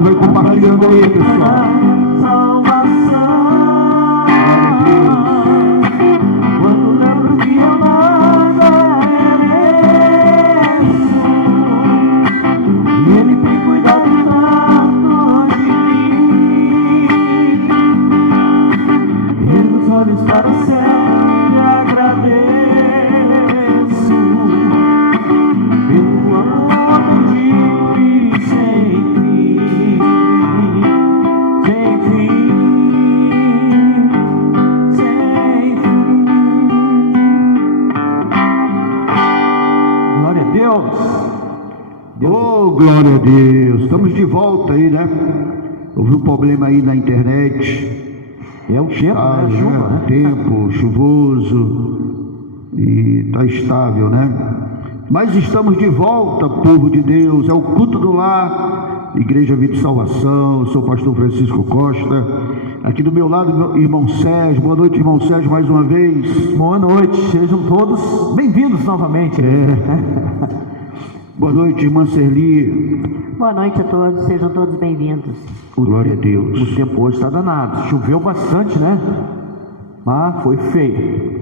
Vai compartilhando aí, pessoal. Glória a Deus, estamos de volta aí, né? Houve um problema aí na internet. É o tempo, né? Chuva, né? Tempo chuvoso e está estável, né? Mas estamos de volta, povo de Deus, é o culto do lar, Igreja Vida e Salvação. Eu sou o pastor Francisco Costa, aqui do meu lado, meu irmão Sérgio. Boa noite, irmão Sérgio, mais uma vez. Boa noite, sejam todos bem-vindos novamente. Boa noite, irmã Serli. Boa noite a todos, sejam todos bem-vindos. Glória a Deus. O tempo hoje está danado, choveu bastante, né? Mas foi feio.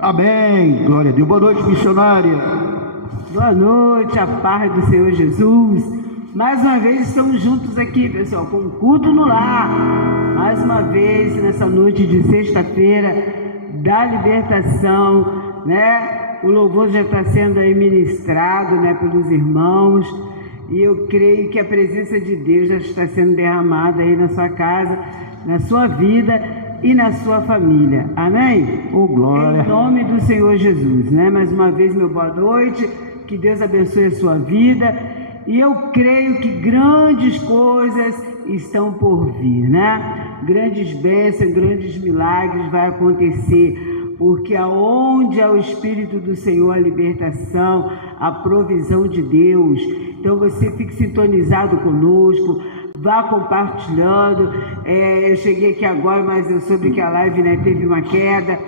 Amém, glória a Deus. Boa noite, missionária. Boa noite, a paz do Senhor Jesus. Mais uma vez estamos juntos aqui, pessoal, com o culto no lar. Mais uma vez, nessa noite de sexta-feira da libertação, né? O louvor já está sendo aí ministrado, né, pelos irmãos, e eu creio que a presença de Deus já está sendo derramada aí na sua casa, na sua vida e na sua família. Amém? Oh, glória! Em nome do Senhor Jesus, né? Mais uma vez, meu boa noite, que Deus abençoe a sua vida, e eu creio que grandes coisas estão por vir, né? Grandes bênçãos, grandes milagres vai acontecer, porque aonde é o Espírito do Senhor, a libertação, a provisão de Deus. Então você fique sintonizado conosco, vá compartilhando. Eu cheguei aqui agora, mas eu soube que a live, né, teve uma queda,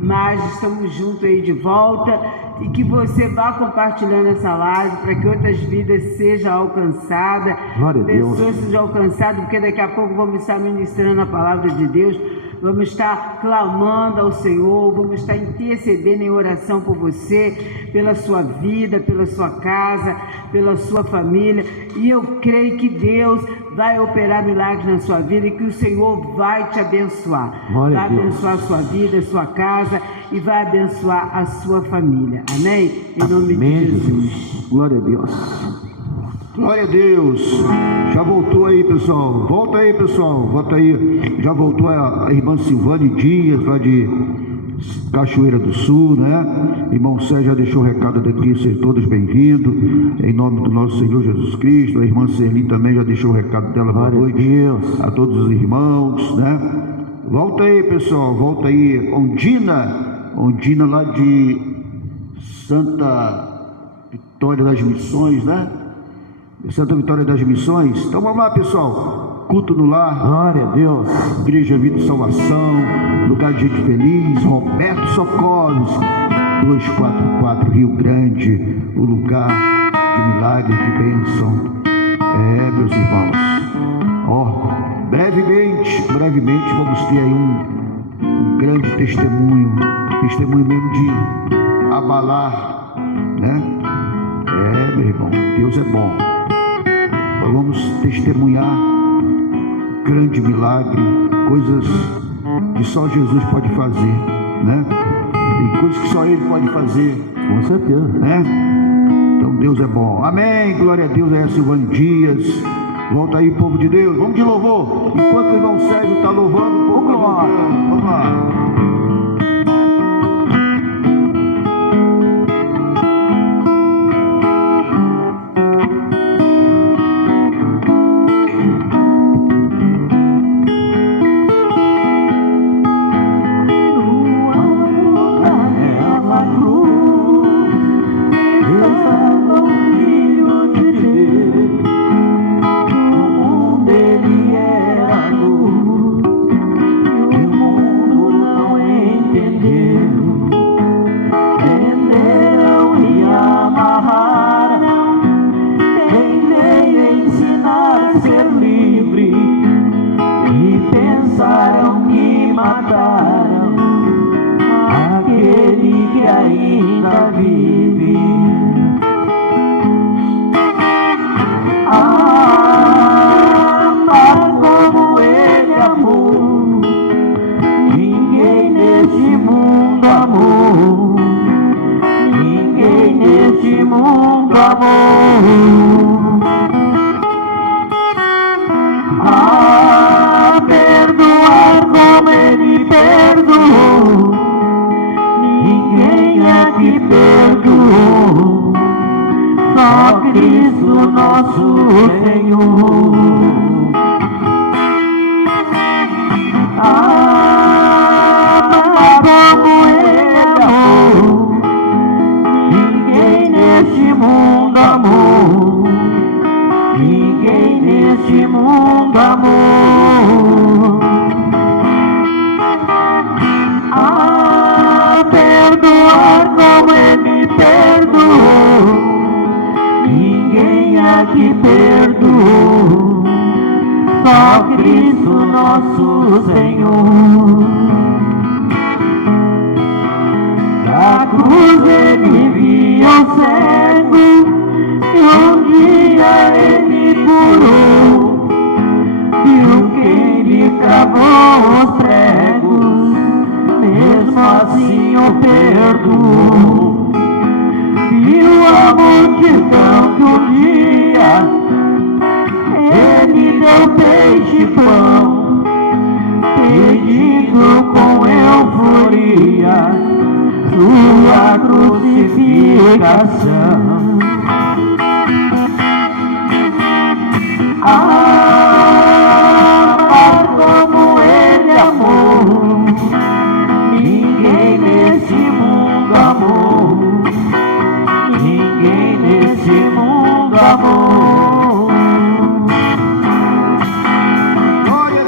mas estamos juntos aí de volta, e que você vá compartilhando essa live para que outras vidas sejam alcançadas, pessoas sejam alcançadas, porque daqui a pouco vamos estar ministrando a palavra de Deus, vamos estar clamando ao Senhor, vamos estar intercedendo em oração por você, pela sua vida, pela sua casa, pela sua família, e eu creio que Deus vai operar milagres na sua vida e que o Senhor vai te abençoar. Vai abençoar a sua vida, a sua casa e vai abençoar a sua família. Amém? Em nome de Jesus. Glória a Deus. Glória a Deus. Já voltou aí, pessoal. Volta aí, pessoal. Volta aí. Já voltou a irmã Silvane Dias, lá de Cachoeira do Sul, né? Irmão Sérgio já deixou o recado daqui, sejam todos bem-vindos, em nome do nosso Senhor Jesus Cristo. A irmã Serli também já deixou o recado dela, boa noite a todos os irmãos, né? Volta aí, pessoal, volta aí. Ondina lá de Santa Vitória das Missões, né? Santa Vitória das Missões. Então vamos lá, pessoal. Culto no lar, glória a Deus. Igreja Vida e Salvação, lugar de gente feliz, Roberto Socorros, 244 Rio Grande, o lugar de milagres, de bênção. Meus irmãos, brevemente vamos ter aí um grande testemunho mesmo de abalar, né? Meu irmão, Deus é bom. Vamos testemunhar grande milagre, coisas que só Jesus pode fazer, né? Tem coisas que só Ele pode fazer, com certeza, né? Então Deus é bom. Amém, glória a Deus. Aí a Silvane Dias, volta aí, povo de Deus, vamos de louvor. Enquanto o irmão Sérgio está louvando, o povo vai voltando. Vamos lá.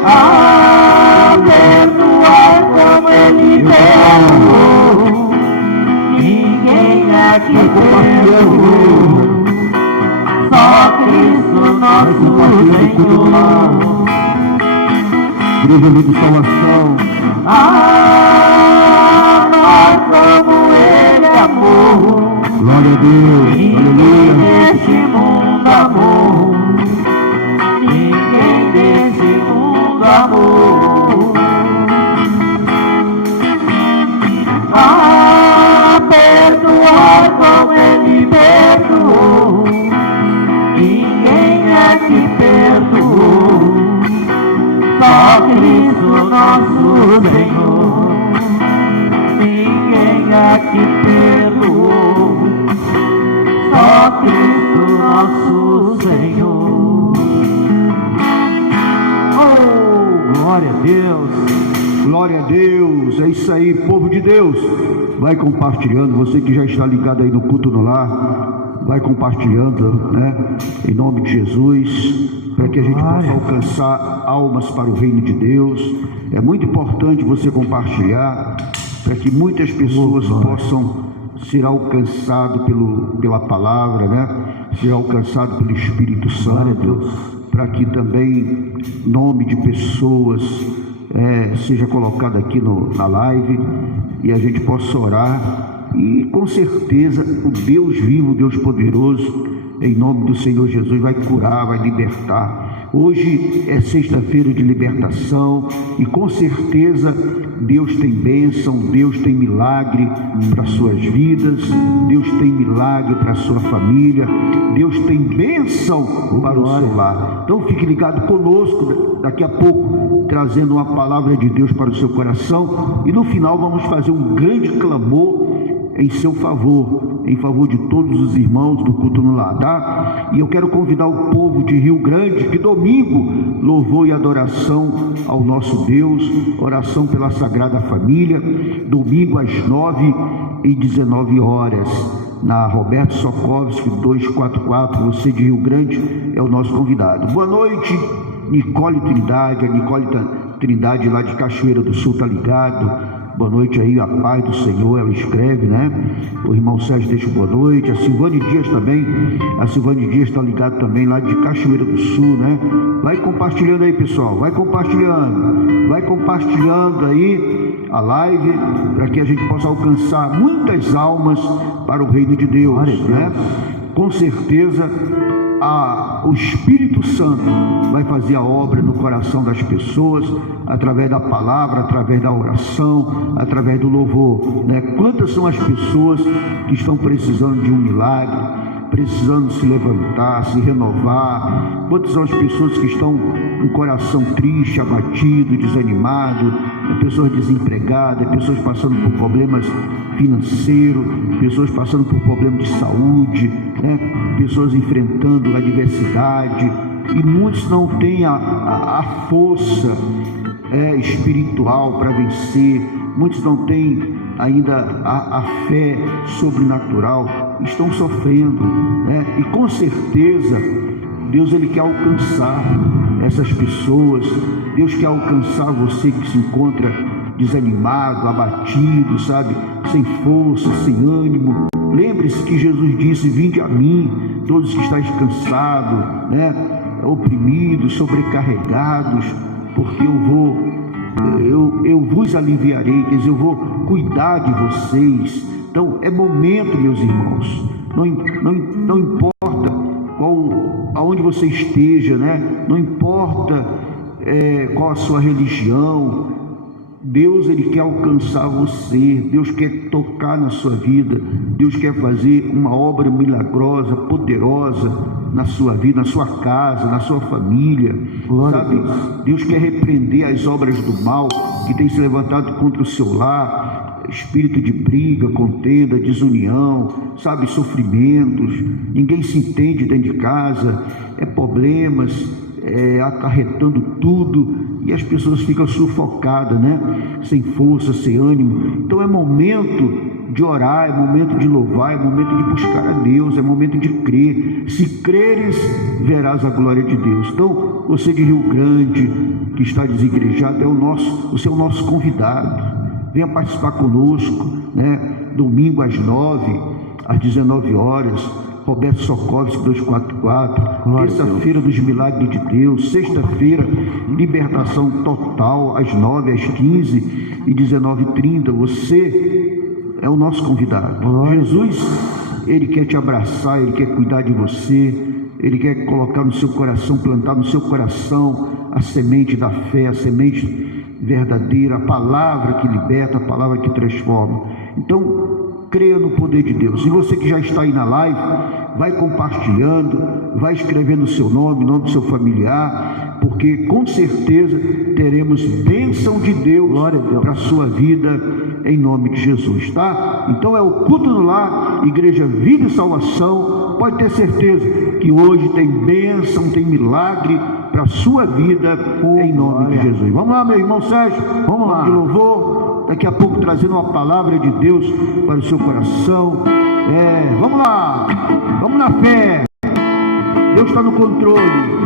a perdoar como Ele perdoou. Ninguém aqui perdoou, só Cristo nosso Senhor. Igreja Vida de Salvação. Nós como Ele amou. Glória a Deus. Ninguém Aleluia. desse mundo amou. Ninguém desse mundo amou. Perdoar como Ele perdoou. Ninguém aqui perdoou, só Cristo nosso Senhor. Ninguém aqui perdoou, só Cristo nosso Senhor. Oh, glória a Deus. Glória a Deus. É isso aí, povo de Deus. Vai compartilhando. Você que já está ligado aí no culto no lar, vai compartilhando, né? Em nome de Jesus, para que a gente possa alcançar almas para o reino de Deus. É muito importante você compartilhar, para que muitas pessoas possam ser alcançadas pela palavra, né? Ser alcançado pelo Espírito Santo, para que também nome de pessoas seja colocado aqui na live e a gente possa orar. E com certeza o Deus vivo, Deus poderoso, em nome do Senhor Jesus, vai curar, vai libertar. Hoje é sexta-feira de libertação e com certeza Deus tem bênção, Deus tem milagre para suas vidas, Deus tem milagre para a sua família, Deus tem bênção para o seu lar. Então fique ligado conosco, daqui a pouco trazendo uma palavra de Deus para o seu coração, e no final vamos fazer um grande clamor em seu favor, em favor de todos os irmãos do culto no lar, tá? E eu quero convidar o povo de Rio Grande, que domingo, louvor e adoração ao nosso Deus, oração pela Sagrada Família, domingo às 9h19, na Roberto Sokovski 244, você de Rio Grande é o nosso convidado. Boa noite, Nicole Trindade, a Nicole Trindade lá de Cachoeira do Sul, tá ligado? Boa noite aí, a paz do Senhor, ela escreve, né? O irmão Sérgio deixa boa noite. A Silvane Dias também, a Silvane Dias está ligado também lá de Cachoeira do Sul, né? Vai compartilhando aí, pessoal, vai compartilhando aí a live, para que a gente possa alcançar muitas almas para o reino de Deus, né? Com certeza o Espírito Santo vai fazer a obra no coração das pessoas, através da palavra, através da oração, através do louvor, né? Quantas são as pessoas que estão precisando de um milagre, precisando se levantar, se renovar? Quantas são as pessoas que estão com o coração triste, abatido, desanimado, pessoas desempregadas, pessoas passando por problemas financeiros, pessoas passando por problemas de saúde, né? Pessoas enfrentando adversidade, e muitos não têm a força espiritual para vencer, muitos não têm ainda a fé sobrenatural, estão sofrendo, né? E com certeza Deus, Ele quer alcançar essas pessoas. Deus quer alcançar você que se encontra desanimado, abatido, sabe, sem força, sem ânimo. Lembre-se que Jesus disse: vinde a mim, todos que estáis cansados, né, oprimidos, sobrecarregados, porque eu vos aliviarei, quer dizer, eu vou cuidar de vocês. Então é momento, meus irmãos, não importa aonde você esteja, né? Não importa qual a sua religião, Deus, Ele quer alcançar você, Deus quer tocar na sua vida, Deus quer fazer uma obra milagrosa, poderosa na sua vida, na sua casa, na sua família, sabe? Deus quer repreender as obras do mal que tem se levantado contra o seu lar, espírito de briga, contenda, desunião, sabe, sofrimentos, ninguém se entende dentro de casa, problemas, acarretando tudo, e as pessoas ficam sufocadas, né? Sem força, sem ânimo. Então é momento de orar, é momento de louvar, é momento de buscar a Deus, é momento de crer. Se creres, verás a glória de Deus. Então, você de Rio Grande, que está desigrejado, você é o nosso convidado. Venha participar conosco, né? Domingo às 9, às 19 horas, Roberto Sokovski 244, terça-feira dos Milagres de Deus, sexta-feira, libertação total, às 9, às 15 e 19h30. Você é o nosso convidado. Jesus, Ele quer te abraçar, Ele quer cuidar de você, Ele quer colocar no seu coração, plantar no seu coração a semente da fé, a semente verdadeira, a palavra que liberta, a palavra que transforma. Então, creia no poder de Deus. E você que já está aí na live, vai compartilhando, vai escrevendo o seu nome, o nome do seu familiar, porque com certeza teremos bênção de Deus para a sua vida, em nome de Jesus, tá? Então é o culto no lar, Igreja Vida e Salvação. Pode ter certeza que hoje tem bênção, tem milagre para a sua vida, em nome de Jesus. Vamos lá, meu irmão Sérgio, vamos lá de louvor, daqui a pouco trazendo uma palavra de Deus para o seu coração. Vamos lá, vamos na fé, Deus está no controle.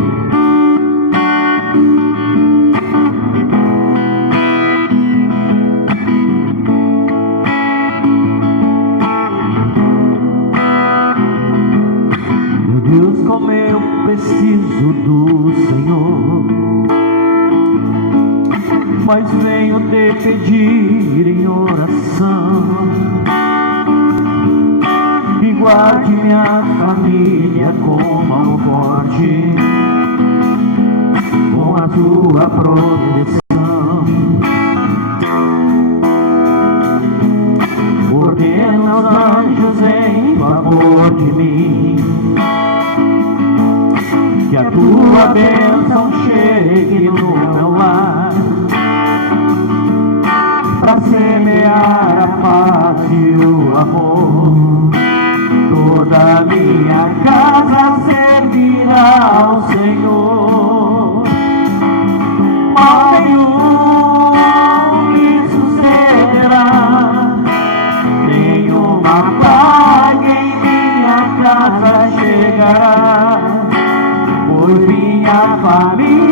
Como eu preciso do Senhor, mas venho te pedir em oração, e guarde minha família com mão forte, com a tua proteção. Ordena os anjos em favor de mim, que a tua bênção chegue no meu lar, para semear a paz e o amor. Toda a minha casa servirá ao Senhor. Mal nenhum me sucederá, nenhuma praga em minha casa chegará, pois minha família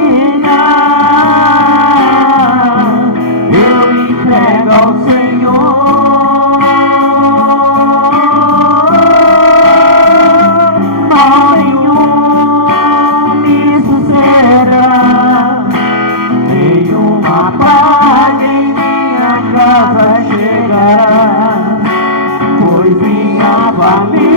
eu entrego ao Senhor. Mal nenhum me sucederá, nenhuma praga em minha casa chegará, pois minha família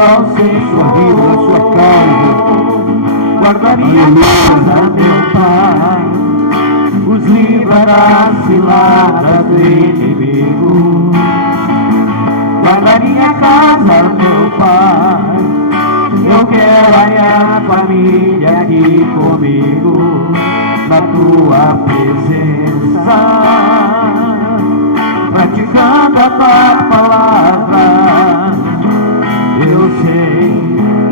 ao Senhor. Na sua casa, Guarda minha casa, meu Pai, os livra das ciladas do inimigo. Guarda minha casa, meu Pai, eu quero a minha família aqui comigo, na tua presença, praticando a tua palavra. Eu sei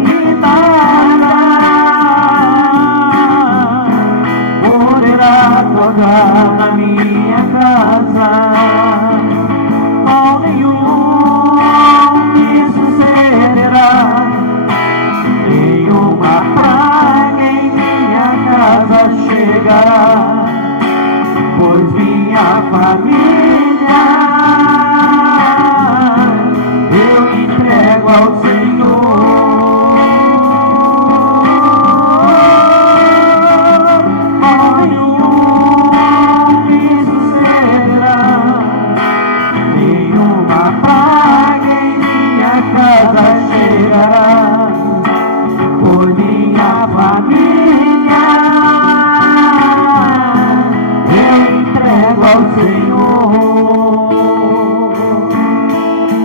que nada poderá tocar na minha casa. Mal nenhum me sucederá, nenhuma praga em minha casa chegará, pois minha família eu entrego ao Senhor. Mal nenhum me sucederá, nenhuma praga em minha casa chegará, pois minha família eu entrego ao Senhor.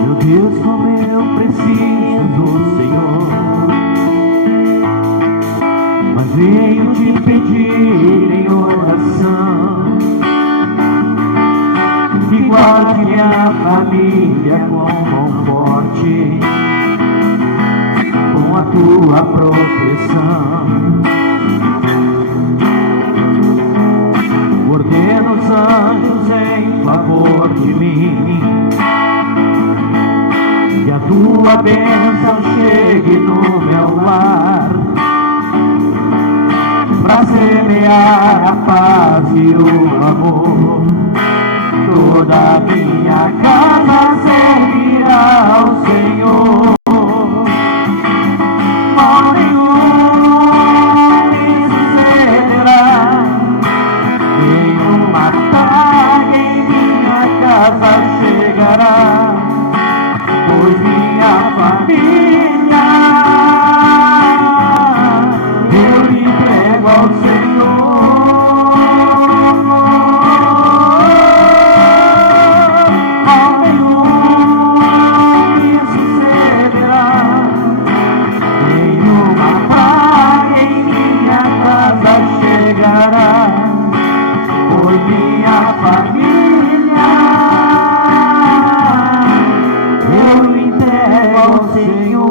Meu Deus, como eu preciso, Senhor, mas venho te pedir em oração, que guarde minha família com mão forte, com a tua proteção. Ordena os anjos em favor de mim, que a tua bênção chegue no meu lar, pra semear a paz e o amor. Toda minha casa servirá ao Senhor. Mal nenhum me sucederá, nenhuma praga em minha casa chegará, pois minha família eu entrego ao Senhor. Mal nenhum me sucederá, nenhuma praga em minha casa chegará, pois minha família eu entrego ao Senhor.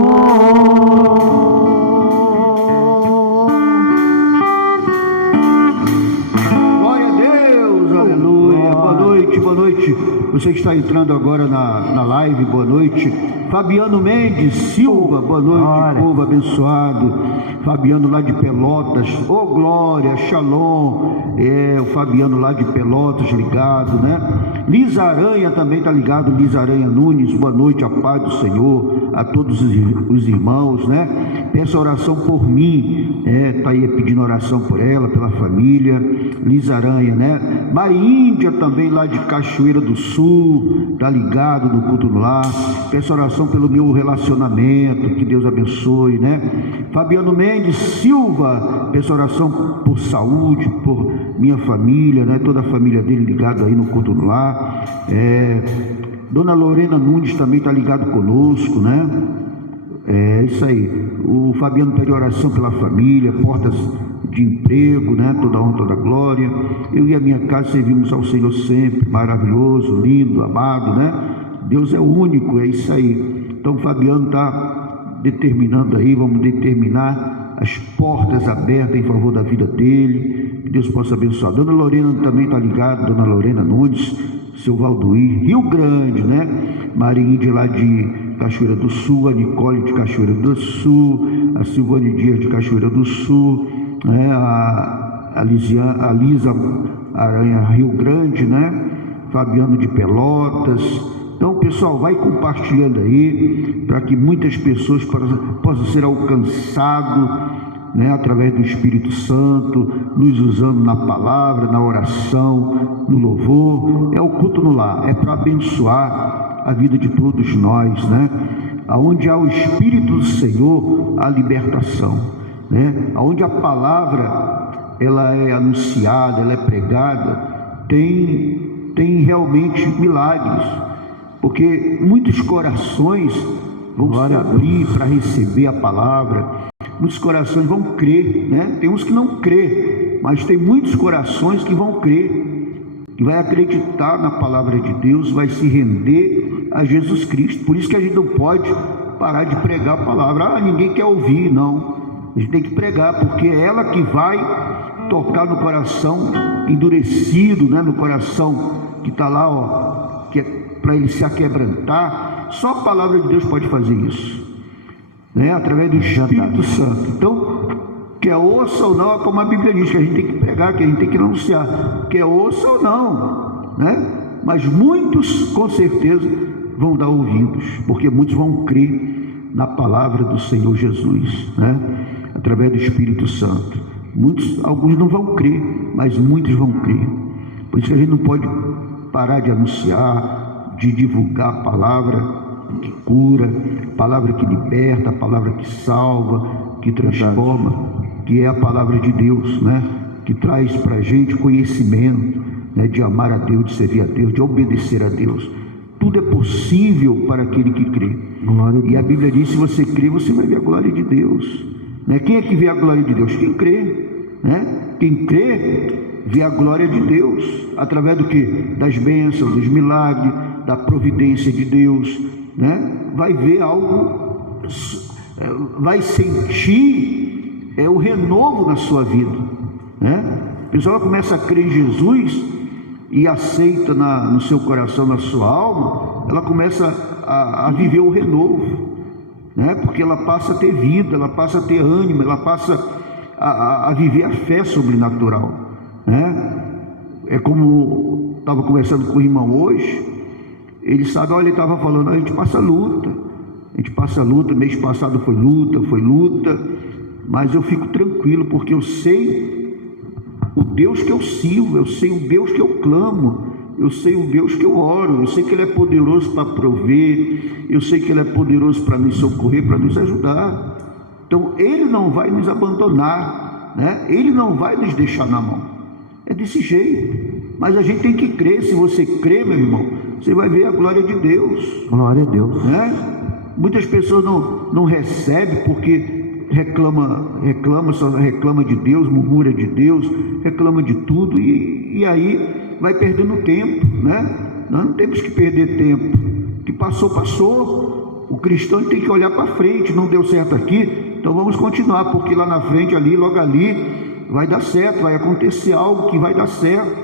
Glória a Deus, aleluia. Boa noite, boa noite. Você que está entrando agora na live, boa noite. Fabiano Mendes Silva, boa noite, Glória. povo abençoado. Fabiano lá de Pelotas, ô glória, shalom. O Fabiano lá de Pelotas ligado, né? Lisa Aranha também está ligado, Lisa Aranha Nunes, boa noite, a paz do Senhor, a todos os irmãos, né? Peço oração por mim, está aí pedindo oração por ela, pela família. Lisa Aranha, né? Maríndia também lá de Cachoeira do Sul, está ligado no culto no lar. Peço oração pelo meu relacionamento, que Deus abençoe, né? Fabiano Mendes Silva, peço oração por saúde, por minha família, né? Toda a família dele ligado aí no culto no lar. Dona Lorena Nunes também está ligado conosco, né? É isso aí. O Fabiano pede oração pela família, portas de emprego, né? Toda honra, toda glória. Eu e a minha casa servimos ao Senhor sempre, maravilhoso, lindo, amado, né? Deus é único, é isso aí. Então o Fabiano está determinando aí, vamos determinar as portas abertas em favor da vida dele, que Deus possa abençoar. Dona Lorena também está ligada, Dona Lorena Nunes, seu Valduir, Rio Grande, né? Marinho de lá de Cachoeira do Sul, a Nicole de Cachoeira do Sul, a Silvane Dias de Cachoeira do Sul, né? A Lisa Aranha Rio Grande, né? Fabiano de Pelotas. Então, pessoal, vai compartilhando aí, para que muitas pessoas possam ser alcançadas, né, através do Espírito Santo, nos usando na palavra, na oração, no louvor. É o culto no lar, é para abençoar a vida de todos nós, né? Aonde há o Espírito do Senhor, há libertação, né? Aonde a palavra ela é anunciada, ela é pregada, tem realmente milagres. Porque muitos corações vão se abrir para receber a palavra, muitos corações vão crer, né? Tem uns que não crê, mas tem muitos corações que vão crer, que vai acreditar na palavra de Deus, vai se render a Jesus Cristo. Por isso que a gente não pode parar de pregar a palavra. Ninguém quer ouvir, não. A gente tem que pregar, porque é ela que vai tocar no coração endurecido, né? No coração que está lá, ó, que é para ele se aquebrantar. Só a palavra de Deus pode fazer isso, né? Através do Espírito Santo. Então, quer ouça ou não, é como a Bíblia diz, que a gente tem que pregar, que a gente tem que anunciar, quer ouça ou não, né? Mas muitos, com certeza, vão dar ouvidos, porque muitos vão crer na palavra do Senhor Jesus, né? Através do Espírito Santo. Alguns não vão crer, mas muitos vão crer. Por isso que a gente não pode parar de anunciar, de divulgar a palavra que cura, a palavra que liberta, a palavra que salva, que transforma, que é a palavra de Deus, né? Que traz para a gente conhecimento, né? De amar a Deus, de servir a Deus, de obedecer a Deus. Tudo é possível para aquele que crê. E a Bíblia diz: se você crê, você vai ver a glória de Deus, né? Quem é que vê a glória de Deus? Quem crê, né? Quem crê vê a glória de Deus, através do que? Das bênçãos, dos milagres, da providência de Deus, né? Vai ver algo, vai sentir o renovo na sua vida, né? A pessoa começa a crer em Jesus e aceita no seu coração, na sua alma, ela começa a viver o renovo, né? Porque ela passa a ter vida, ela passa a ter ânimo, ela passa a viver a fé sobrenatural, né? É como estava conversando com o irmão hoje, ele sabe, olha, ele estava falando, a gente passa luta, mês passado foi luta, mas eu fico tranquilo, porque eu sei o Deus que eu sirvo, eu sei o Deus que eu clamo, eu sei o Deus que eu oro, eu sei que Ele é poderoso para prover, eu sei que Ele é poderoso para nos socorrer, para nos ajudar. Então Ele não vai nos abandonar, né? Ele não vai nos deixar na mão, é desse jeito. Mas a gente tem que crer. Se você crê, meu irmão, você vai ver a glória de Deus. Glória a Deus, né? Muitas pessoas não recebem porque só reclama de Deus, murmura de Deus, reclama de tudo, e aí vai perdendo tempo, né? Nós não temos que perder tempo. O que passou. O cristão tem que olhar para frente. Não deu certo aqui, então vamos continuar, porque lá na frente, logo ali, vai dar certo, vai acontecer algo que vai dar certo,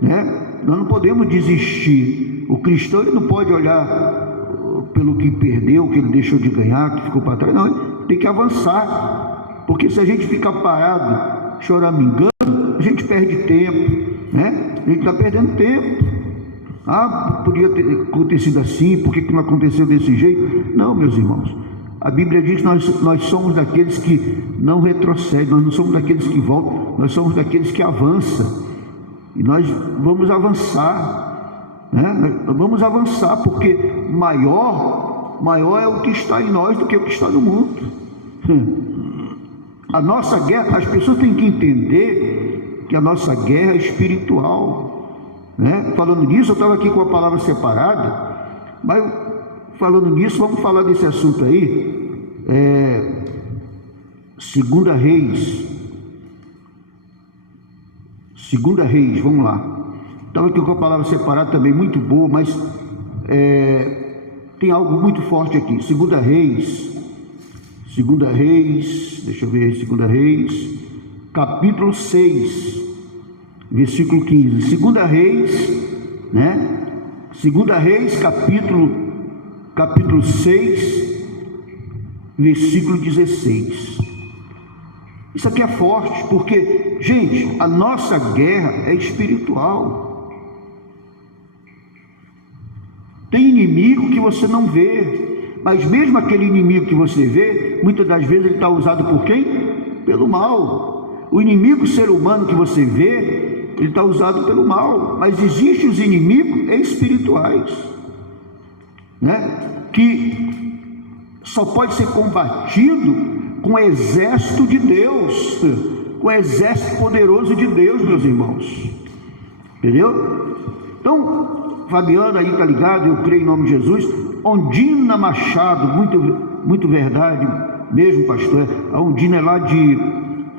né? Nós não podemos desistir. O cristão, ele não pode olhar pelo que perdeu, que ele deixou de ganhar, que ficou para trás. Não, ele tem que avançar, porque se a gente ficar parado, choramingando, a gente perde tempo, né? A gente está perdendo tempo. Podia ter acontecido assim, por que não aconteceu desse jeito? Não, meus irmãos, a Bíblia diz que nós somos daqueles que não retrocedem, nós não somos daqueles que voltam, nós somos daqueles que avançam, e nós vamos avançar, né? Vamos avançar, porque maior é o que está em nós do que o que está no mundo. A nossa guerra, as pessoas têm que entender que a nossa guerra é espiritual, né? Falando nisso, eu estava aqui com a palavra separada, mas falando nisso, vamos falar desse assunto aí. Segunda Reis, vamos lá. Estava aqui com a palavra separada também, muito boa, mas tem algo muito forte aqui. Segunda Reis, deixa eu ver, Segunda Reis, capítulo 6, versículo 15. Segunda Reis, né? Segunda Reis, capítulo 6, versículo 16. Isso aqui é forte, porque, gente, a nossa guerra é espiritual. Tem inimigo que você não vê, mas mesmo aquele inimigo que você vê, muitas das vezes ele está usado por quem? Pelo mal. O inimigo ser humano que você vê, ele está usado pelo mal, mas existem os inimigos espirituais, né? Que só pode ser combatido com o exército de Deus, com o exército poderoso de Deus, meus irmãos, entendeu? Então, Fabiana aí tá ligado, eu creio em nome de Jesus. Ondina Machado, muito verdade mesmo, pastor. A Ondina é lá de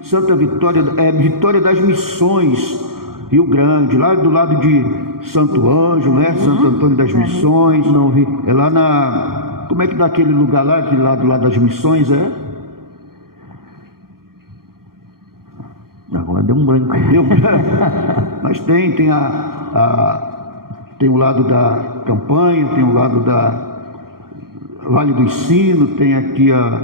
Santa Vitória, Vitória das Missões, Rio Grande, lá do lado de Santo Ângelo, né? Santo Antônio das Missões. Não vi. É lá na, como é que dá aquele lugar lá, aquele lado do lado das Missões, Agora deu um branco. Mas tem o lado da Campanha, tem o lado da Vale do Sino, tem aqui a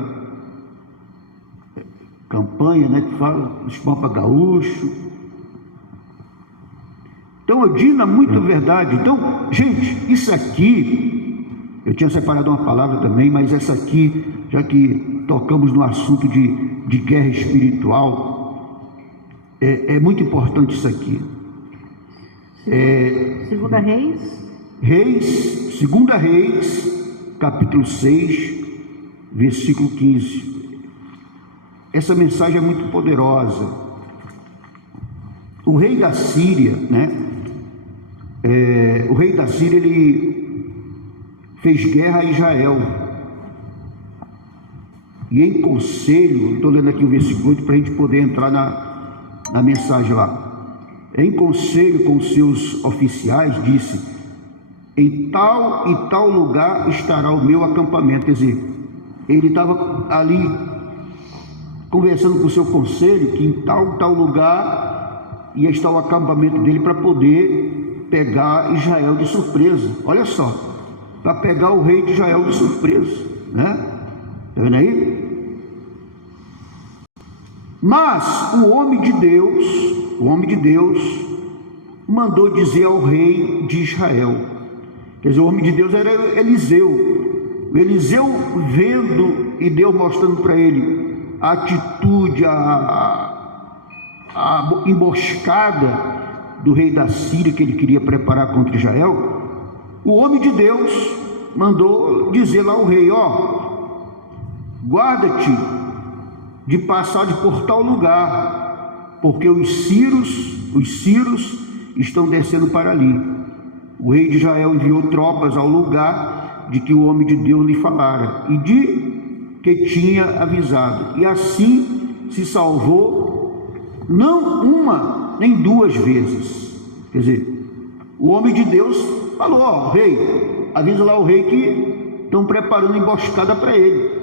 Campanha, né, que fala os Pampa Gaúcho. Então, Odina, muito verdade. Então, gente, isso aqui, eu tinha separado uma palavra também, mas essa aqui, já que tocamos no assunto de guerra espiritual, é muito importante isso aqui. Segunda Reis, capítulo 6, versículo 15. Essa mensagem é muito poderosa. O rei da Síria, né? O rei da Síria, ele fez guerra a Israel. E em conselho, estou lendo aqui o versículo 8 para a gente poder entrar na mensagem lá. Em conselho com seus oficiais, disse: em tal e tal lugar estará o meu acampamento. Quer dizer, ele estava ali conversando com o seu conselho que em tal e tal lugar ia estar o acampamento dele para poder pegar Israel de surpresa. Olha só, para pegar o rei de Israel de surpresa, né? Está vendo aí? Mas o homem de Deus mandou dizer ao rei de Israel. Quer dizer, o homem de Deus era Eliseu. O Eliseu vendo e Deus mostrando para ele a atitude, a emboscada do rei da Síria que ele queria preparar contra Israel, o homem de Deus mandou dizer lá ao rei: guarda-te de passar por tal lugar, porque os sírios estão descendo para ali. O rei de Israel enviou tropas ao lugar de que o homem de Deus lhe falara e de que tinha avisado, e assim se salvou, não uma nem duas vezes. Quer dizer, o homem de Deus falou: rei, avisa lá o rei que estão preparando emboscada para ele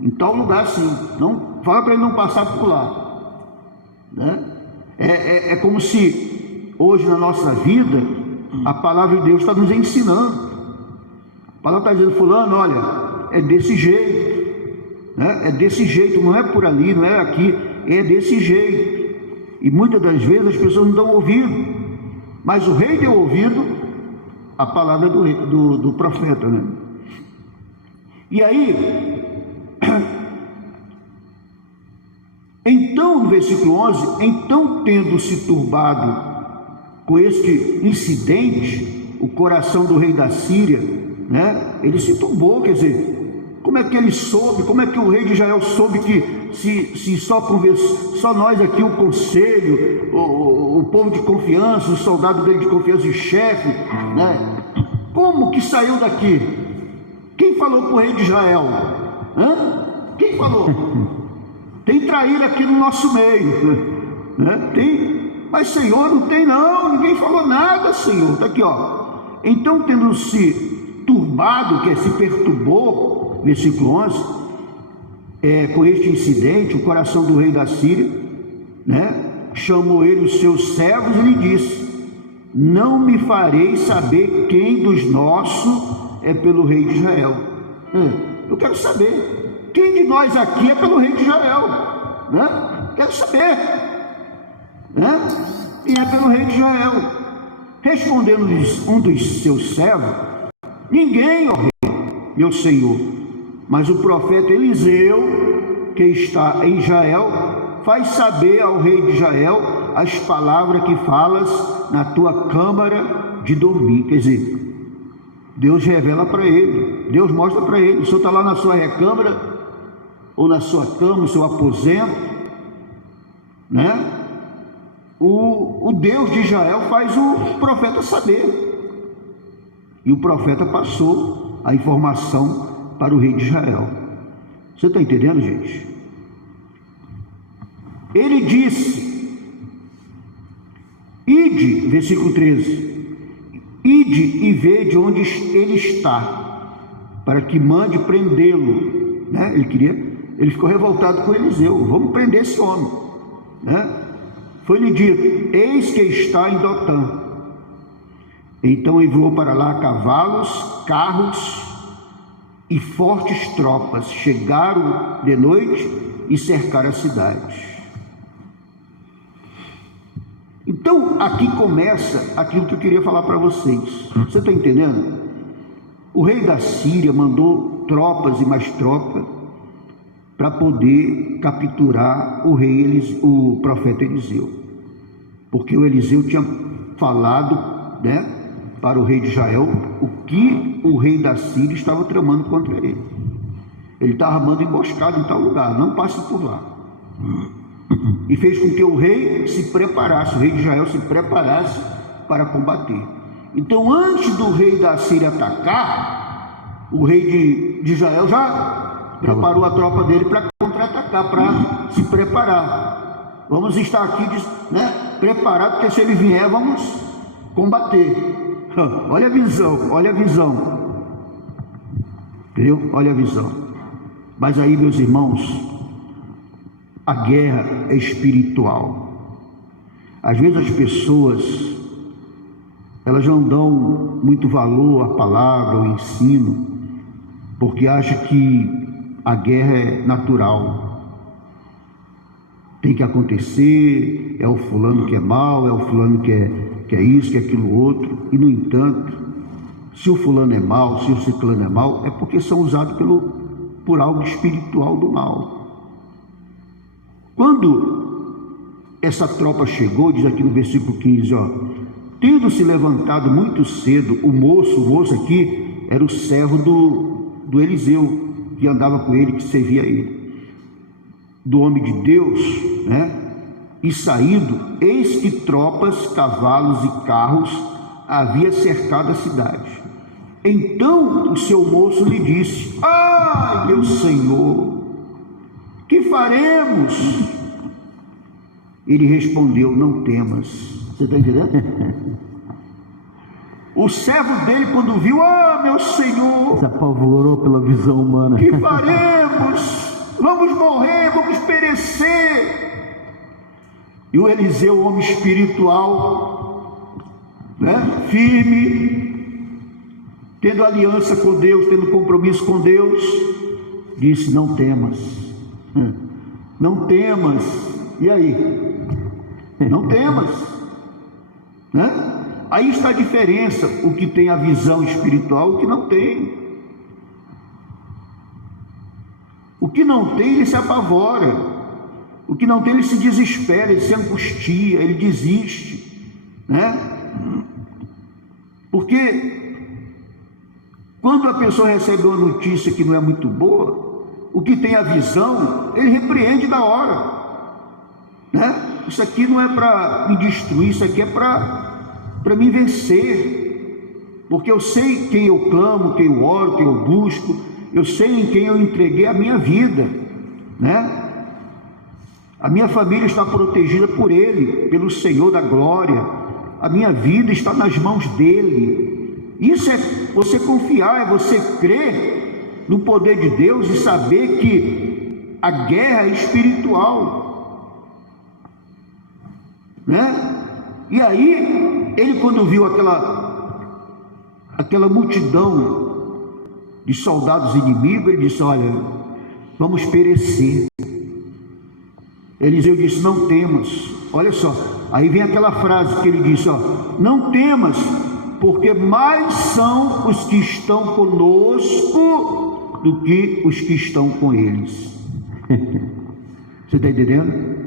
em tal lugar, sim, não fala para ele não passar por lá, né? É como se hoje na nossa vida a palavra de Deus está nos ensinando. A palavra está dizendo: fulano, olha, é desse jeito, né? É desse jeito, não é por ali, não é aqui, é desse jeito. E muitas das vezes as pessoas não dão ouvido, mas o rei deu ouvido à palavra do profeta, né? E aí, então, no versículo 11, então tendo se turbado com este incidente, o coração do rei da Síria, né? Ele se turbou. Quer dizer, como é que ele soube, como é que o rei de Israel soube que se só nós aqui, o conselho, o povo de confiança, os soldados dele de confiança, o chefe, né? Como que saiu daqui? Quem falou para o rei de Israel? Quem falou? Tem traíra aqui no nosso meio, né? Tem, mas Senhor, não tem não, ninguém falou nada, Senhor. Está aqui, Então, tendo se turbado, que se perturbou, versículo 11, com este incidente, o coração do rei da Síria, né? Chamou ele os seus servos e lhe disse: não me farei saber quem dos nossos é pelo rei de Israel. Eu quero saber quem de nós aqui é pelo rei de Israel, né? Quero saber, né? E é pelo rei de Israel. Respondendo-lhes um dos seus servos: ninguém, ó rei, meu senhor, mas o profeta Eliseu, que está em Israel, faz saber ao rei de Israel as palavras que falas na tua câmara de dormir. Quer dizer, Deus revela para ele, Deus mostra para ele. O senhor está lá na sua recâmara, ou na sua cama, no seu aposento, né? O Deus de Israel faz o profeta saber, e o profeta passou a informação para o rei de Israel. Você está entendendo, gente? Ele disse: ide, versículo 13, ide e vede onde ele está, para que mande prendê-lo, né? Ele ficou revoltado com Eliseu: vamos prender esse homem, né? Foi-lhe dito: eis que está em Dotã. Então enviou para lá cavalos, carros e fortes tropas. Chegaram de noite e cercaram a cidade. Então aqui começa aquilo que eu queria falar para vocês. Você está entendendo? O rei da Síria mandou tropas e mais tropas para poder capturar o profeta Eliseu, porque o Eliseu tinha falado, né, para o rei de Israel o que o rei da Síria estava tramando contra ele. Ele estava armando emboscada em tal lugar, não passe por lá. E fez com que o rei se preparasse, o rei de Israel se preparasse para combater. Então, antes do rei da Síria atacar, o rei de Israel já preparou a tropa dele para contra-atacar, para se preparar. Vamos estar aqui, né, preparados, porque se ele vier, vamos combater. Olha a visão, olha a visão. Entendeu? Olha a visão. Mas aí, meus irmãos, a guerra é espiritual. Às vezes as pessoas, elas não dão muito valor à palavra, ao ensino, porque acham que a guerra é natural. tem que acontecer, é o fulano que é mau, é o fulano que é isso, que é aquilo outro. E no entanto, se o fulano é mau, se o ciclano é mau, é porque são usados por algo espiritual do mal. Quando essa tropa chegou, diz aqui no versículo 15, tendo se levantado muito cedo, o moço aqui era o servo do Eliseu, que andava com ele, que servia a ele, do homem de Deus, né? E saído, eis que tropas, cavalos e carros havia cercado a cidade. Então o seu moço lhe disse: ai, meu senhor, que faremos? Ele respondeu: não temas. Você está entendendo? O servo dele, quando viu: meu senhor, se apavorou pela visão humana. Que faremos? Vamos morrer, vamos perecer. E o Eliseu, homem espiritual, né, firme, tendo aliança com Deus, tendo compromisso com Deus, disse: não temas, não temas. E aí? Não temas, né? Aí está a diferença, o que tem a visão espiritual e o que não tem. O que não tem, ele se apavora. O que não tem, ele se desespera, ele se angustia, ele desiste, né? Porque quando a pessoa recebe uma notícia que não é muito boa, o que tem a visão, ele repreende da hora, né? Isso aqui não é para me destruir, isso aqui é para me vencer, porque eu sei quem eu clamo, quem eu oro, quem eu busco, eu sei em quem eu entreguei a minha vida, né? A minha família está protegida por Ele, pelo Senhor da glória. A minha vida está nas mãos dEle. Isso é você confiar, é você crer no poder de Deus e saber que a guerra é espiritual, né? E aí, ele quando viu aquela multidão de soldados inimigos, ele disse: olha, vamos perecer. Eliseu disse: não temas. Olha só, aí vem aquela frase que ele disse: não temas, porque mais são os que estão conosco do que os que estão com eles. Você está entendendo?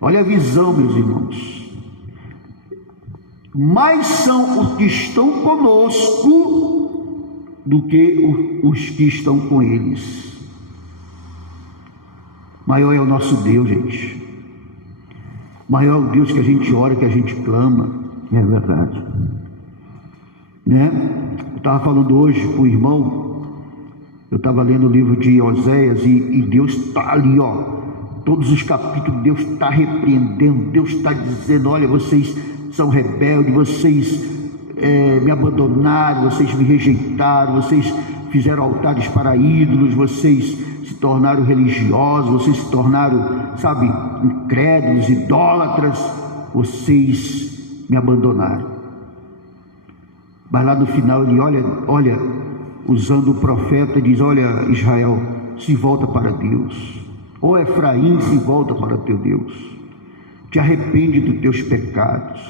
Olha a visão, meus irmãos. Mais são os que estão conosco do que os que estão com eles. Maior é o nosso Deus, gente. Maior é o Deus que a gente ora, que a gente clama. É verdade, né? Eu estava falando hoje para o irmão, eu estava lendo o livro de Oséias e Deus está ali, todos os capítulos Deus está repreendendo, Deus está dizendo: olha, vocês são rebeldes, vocês me abandonaram, vocês me rejeitaram, vocês fizeram altares para ídolos, vocês se tornaram religiosos, vocês se tornaram, incrédulos, idólatras, vocês me abandonaram. Mas lá no final ele olha, usando o profeta, diz: olha, Israel, se volta para Deus. Ó Efraim, se volta para teu Deus. Te arrepende dos teus pecados,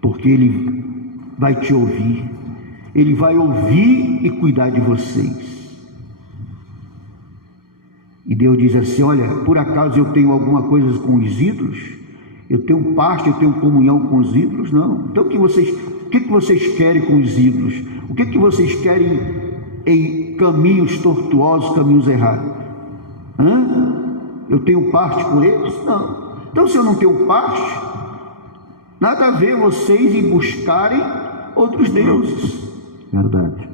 porque Ele vai te ouvir. Ele vai ouvir e cuidar de vocês. E Deus diz assim: olha, por acaso eu tenho alguma coisa com os ídolos? Eu tenho parte, eu tenho comunhão com os ídolos? Não. Então o que vocês querem com os ídolos? O que vocês querem em caminhos tortuosos, caminhos errados? Eu tenho parte com eles? Não. Então se eu não tenho parte, nada a ver vocês em buscarem outros deuses. Verdade.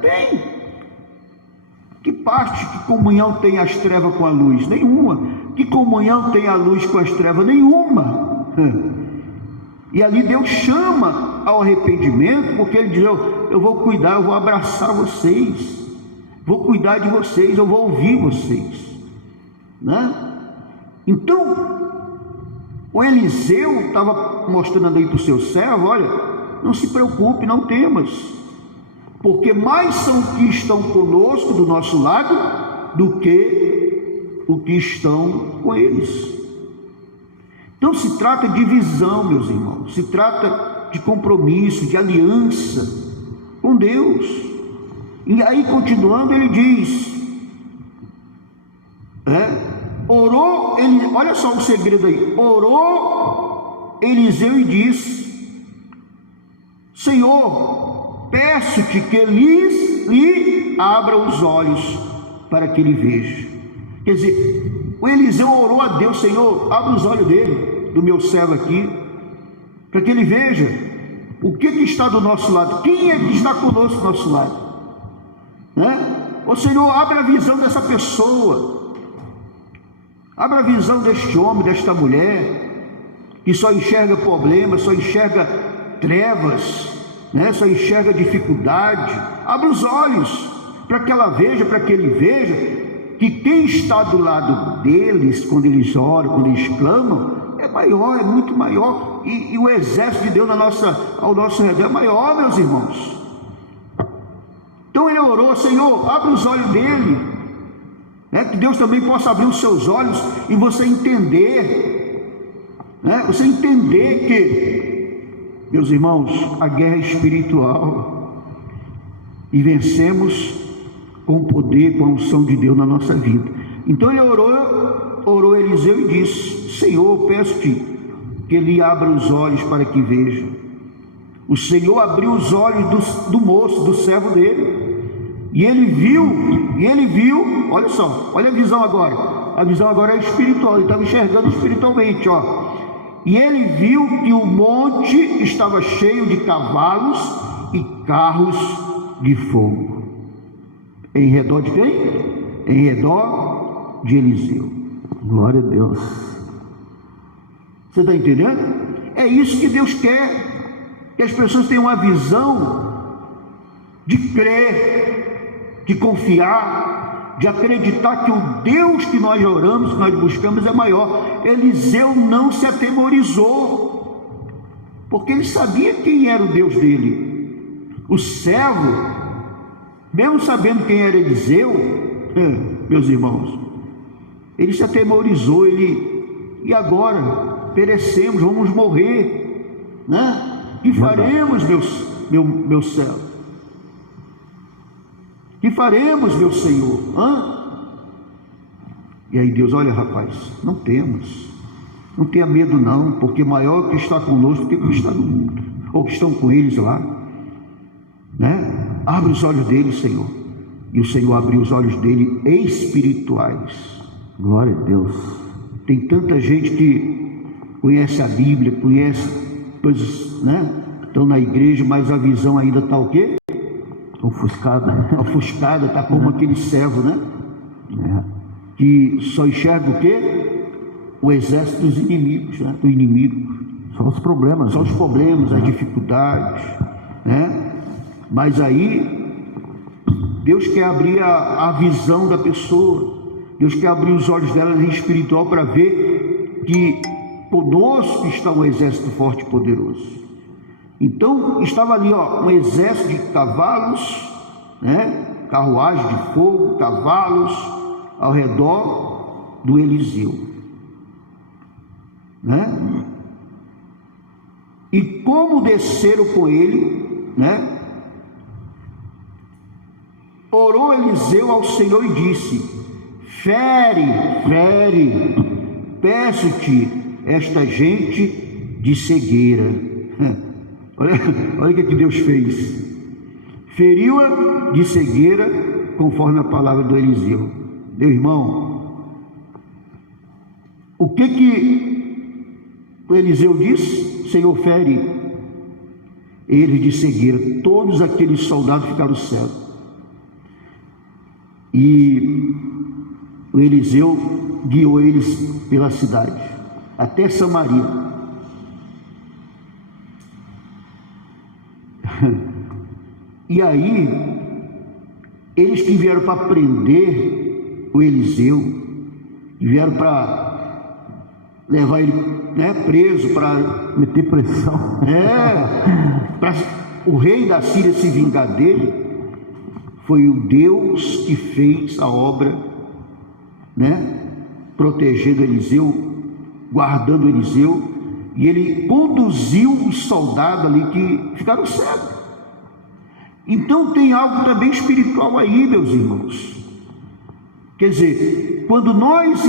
Tem. Que parte, que comunhão tem as trevas com a luz? Nenhuma. Que comunhão tem a luz com as trevas? Nenhuma. E ali Deus chama ao arrependimento, porque Ele diz: eu vou cuidar, eu vou abraçar vocês, vou cuidar de vocês, eu vou ouvir vocês, né? Então o Eliseu estava mostrando aí para o seu servo: olha, não se preocupe, não temas, porque mais são que estão conosco do nosso lado do que o que estão com eles. Então se trata de visão, meus irmãos, se trata de compromisso, de aliança com Deus. E aí, continuando, ele diz, orou, olha só o segredo aí, orou Eliseu e disse: Senhor, peço-te que lhe abra os olhos para que ele veja. Quer dizer, o Eliseu orou a Deus: Senhor, abre os olhos dele, do meu servo aqui, para que ele veja o que está do nosso lado, quem é que está conosco do nosso lado, Ô Senhor, abre a visão dessa pessoa, abre a visão deste homem, desta mulher, que só enxerga problemas, só enxerga trevas, só enxerga dificuldade. Abre os olhos para que ela veja, para que ele veja que quem está do lado deles, quando eles oram, quando eles clamam, é maior, é muito maior, e o exército de Deus ao nosso redor é maior, meus irmãos. Então ele orou: Senhor, abre os olhos dele, que Deus também possa abrir os seus olhos e você entender, você entender que, meus irmãos, a guerra é espiritual e vencemos com o poder, com a unção de Deus na nossa vida. Então ele orou Eliseu e disse: Senhor, peço-te que ele abra os olhos para que veja. O Senhor abriu os olhos do moço, do servo dele, e ele viu, olha só, olha a visão agora é espiritual, ele estava enxergando espiritualmente, e ele viu que o monte estava cheio de cavalos e carros de fogo, em redor de quem? Em redor de Eliseu. Glória a Deus. Você está entendendo? É isso que Deus quer, que as pessoas tenham uma visão de crer, de confiar, de acreditar que o Deus que nós oramos, que nós buscamos, é maior. Eliseu não se atemorizou, porque ele sabia quem era o Deus dele. O servo, mesmo sabendo quem era Eliseu, meus irmãos, ele se atemorizou. E agora perecemos, vamos morrer, que faremos, meu céu? Que faremos, meu Senhor? E aí Deus: olha, rapaz, não tenha medo não, porque maior que está conosco que está no mundo, ou que estão com eles lá, abre os olhos dele, Senhor. E o Senhor abriu os olhos dele espirituais. Glória a Deus. Tem tanta gente que conhece a Bíblia, conhece coisas, estão na igreja, mas a visão ainda está o quê? Ofuscada, está como aquele servo, que só enxerga o quê? O exército dos inimigos, do inimigo. Só os problemas. As dificuldades, Mas aí Deus quer abrir a visão da pessoa. Deus quer abrir os olhos dela espiritual para ver que conosco está um exército forte e poderoso. Então estava ali um exército de cavalos, carruagem de fogo, cavalos ao redor do Eliseu, E como desceram com ele, orou Eliseu ao Senhor e disse: fere, peço-te esta gente de cegueira. Olha o que Deus fez: feriu-a de cegueira, conforme a palavra do Eliseu. Meu irmão, o que o Eliseu disse? Senhor, fere eles de cegueira. Todos aqueles soldados ficaram cegos. E o Eliseu guiou eles pela cidade até Samaria. E aí, eles que vieram para prender o Eliseu, vieram para levar ele preso, para meter pressão, para o rei da Síria se vingar dele. Foi o Deus que fez a obra, protegendo Eliseu, guardando Eliseu, e ele conduziu os soldados ali que ficaram cegos. Então tem algo também espiritual aí, meus irmãos. Quer dizer, quando nós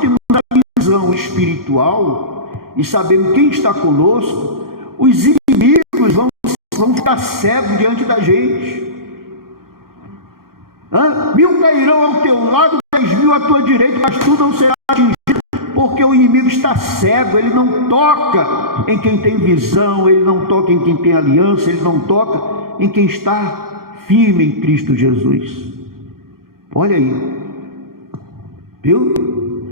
temos a visão espiritual e sabemos quem está conosco, os inimigos vão ficar cegos diante da gente. 1000 cairão ao teu lado, 10.000 à tua direita, mas tu não serás atingido, porque o inimigo está cego. Ele não toca em quem tem visão, ele não toca em quem tem aliança, ele não toca em quem está firme em Cristo Jesus. Olha aí, viu?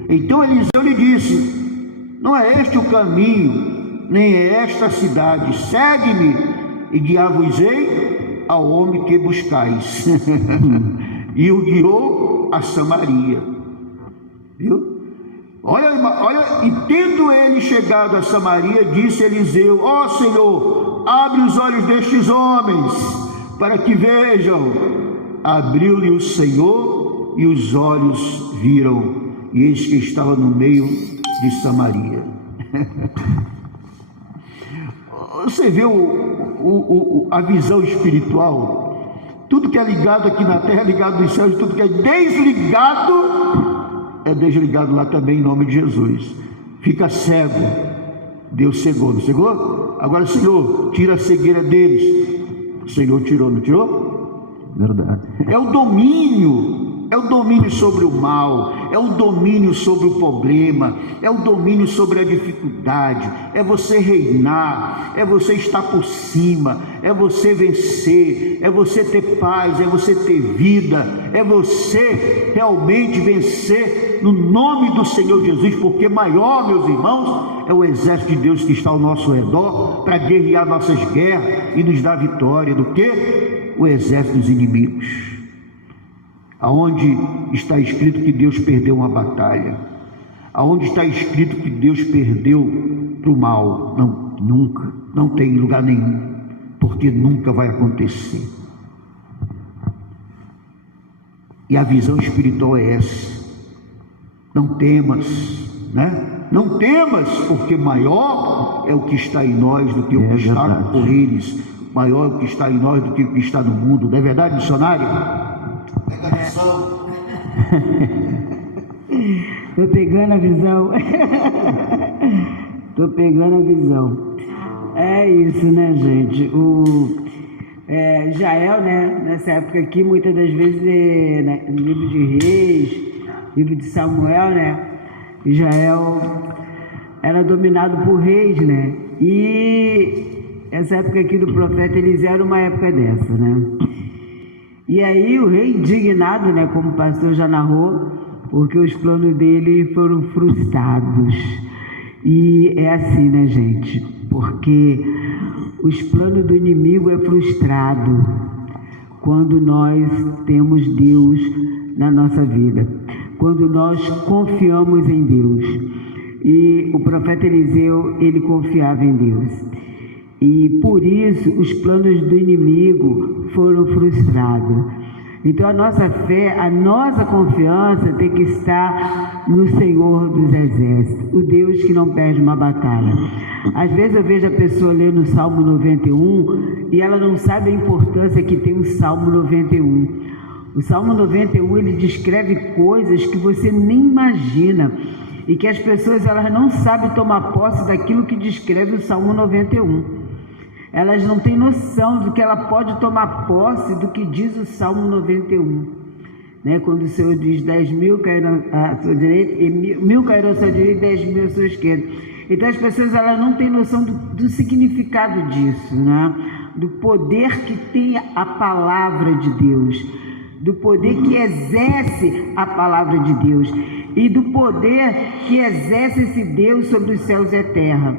Então Eliseu lhe disse: não é este o caminho, nem é esta a cidade, segue-me e guiar-vos-ei ao homem que buscais. E o guiou a Samaria, viu? Olha, e tendo ele chegado a Samaria, disse Eliseu: ó Senhor, abre os olhos destes homens, para que vejam. Abriu-lhe o Senhor, e os olhos viram, e eis que estava no meio de Samaria. Você vê a visão espiritual? Tudo que é ligado aqui na terra é ligado nos céus, tudo que é desligado lá também, em nome de Jesus. Fica cego, Deus cegou, não cegou? Agora, Senhor, tira a cegueira deles. O Senhor tirou, não tirou? Verdade. É o domínio sobre o mal, é o domínio sobre o problema, é o domínio sobre a dificuldade, é você reinar, é você estar por cima, é você vencer, é você ter paz, é você ter vida, é você realmente vencer no nome do Senhor Jesus, porque maior, meus irmãos, é o exército de Deus que está ao nosso redor para guerrear nossas guerras e nos dar vitória do que o exército dos inimigos. Aonde está escrito que Deus perdeu uma batalha? Aonde está escrito que Deus perdeu para o mal? Não, nunca, não tem lugar nenhum, porque nunca vai acontecer. E a visão espiritual é essa: não temas, né? Não temas, porque maior é o que está em nós do que o que está por eles. Maior é o que está em nós do que o que está no mundo. Não é verdade, missionário? Pega a visão. Estou pegando a visão. Estou pegando a visão. É isso, né, gente? Jael, né, nessa época aqui, muitas das vezes, no livro de Reis, livro de Samuel, né, Jael era dominado por reis, né? E essa época aqui do profeta Eliseu era uma época dessa, né? E aí o rei indignado, né, como o pastor já narrou, porque os planos dele foram frustrados. E é assim, né, gente? Porque os planos do inimigo é frustrado quando nós temos Deus na nossa vida, quando nós confiamos em Deus. E o profeta Eliseu, ele confiava em Deus. E por isso os planos do inimigo foram frustrados. Então a nossa fé, a nossa confiança tem que estar no Senhor dos Exércitos, o Deus que não perde uma batalha. Às vezes eu vejo a pessoa lendo o Salmo 91 e ela não sabe a importância que tem o Salmo 91. O Salmo 91, ele descreve coisas que você nem imagina e que as pessoas elas não sabem tomar posse daquilo que descreve o Salmo 91. Elas não têm noção do que ela pode tomar posse do que diz o Salmo 91. Né? Quando o Senhor diz 10.000 cairão à sua direita, e 1.000 cairão à sua direita e 10.000 à sua esquerda. Então as pessoas elas não têm noção do significado disso, né? Do poder que tem a palavra de Deus, do poder que exerce a palavra de Deus e do poder que exerce esse Deus sobre os céus e a terra.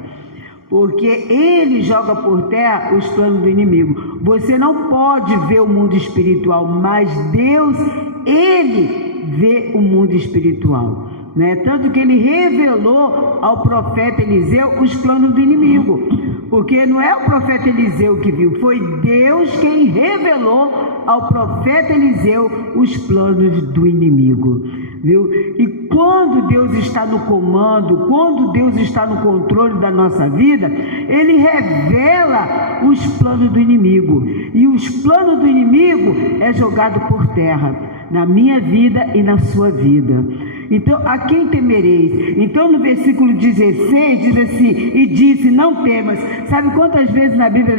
Porque ele joga por terra os planos do inimigo. Você não pode ver o mundo espiritual, mas Deus, ele vê o mundo espiritual, né? Tanto que ele revelou ao profeta Eliseu os planos do inimigo, porque não é o profeta Eliseu que viu, foi Deus quem revelou ao profeta Eliseu os planos do inimigo. viu? E quando Deus está no comando, quando Deus está no controle da nossa vida, Ele revela os planos do inimigo. E os planos do inimigo é jogado por terra, na minha vida e na sua vida. Então, a quem temereis? Então, no versículo 16, diz assim, e disse, não temas. Sabe quantas vezes na Bíblia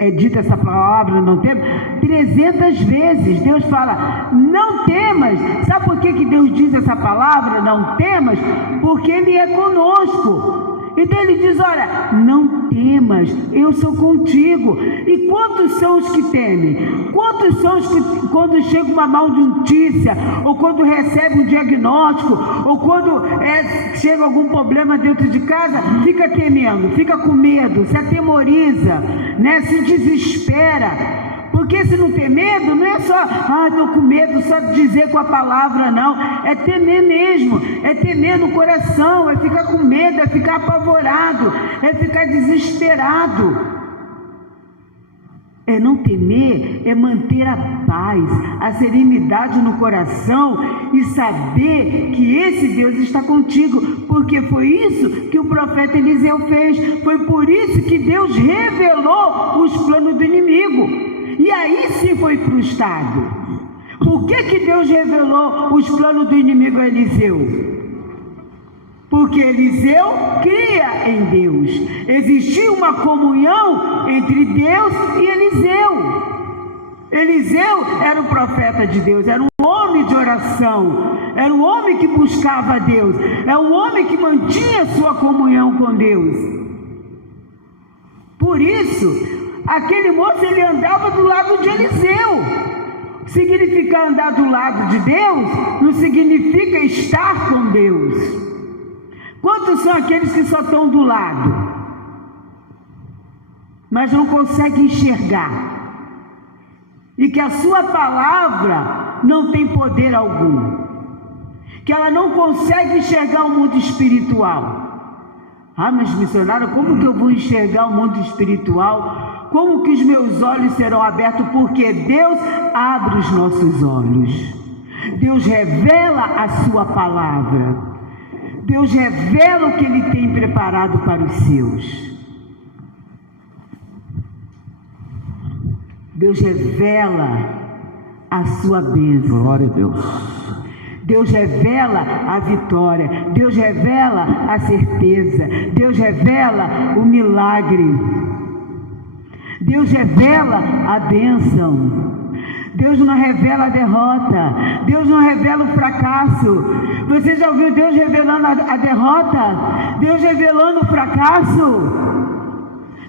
é dita essa palavra, não temas? 300 vezes. Deus fala, não temas. Sabe por que Deus diz essa palavra, não temas? Porque Ele é conosco. Então Ele diz, olha, não temas, eu sou contigo. E quantos são os que temem? Quantos são os que, quando chega uma má notícia, ou quando recebe um diagnóstico, ou quando chega algum problema dentro de casa, fica temendo, fica com medo, se atemoriza, né? Se desespera. Porque se não tem medo, não é só, estou com medo só de dizer com a palavra, não. É temer mesmo, é temer no coração, é ficar com medo, é ficar apavorado, é ficar desesperado. É não temer, é manter a paz, a serenidade no coração e saber que esse Deus está contigo, porque foi isso que o profeta Eliseu fez, foi por isso que Deus revelou os planos do inimigo. E aí sim foi frustrado. Por que Deus revelou os planos do inimigo a Eliseu? Porque Eliseu cria em Deus. Existia uma comunhão entre Deus e Eliseu. Eliseu era o profeta de Deus, era um homem de oração, era um homem que buscava a Deus, era um homem que mantinha sua comunhão com Deus. Por isso, aquele moço, ele andava do lado de Eliseu. Significa andar do lado de Deus, não significa estar com Deus. Quantos são aqueles que só estão do lado, mas não conseguem enxergar? E que a sua palavra não tem poder algum, que ela não consegue enxergar o mundo espiritual. Mas missionário, como que eu vou enxergar o mundo espiritual? Como que os meus olhos serão abertos? Porque Deus abre os nossos olhos. Deus revela a sua palavra. Deus revela o que Ele tem preparado para os seus. Deus revela a sua bênção. Glória a Deus. Deus revela a vitória. Deus revela a certeza. Deus revela o milagre. Deus revela a bênção. Deus não revela a derrota. Deus não revela o fracasso. Você já ouviu Deus revelando a derrota? Deus revelando o fracasso?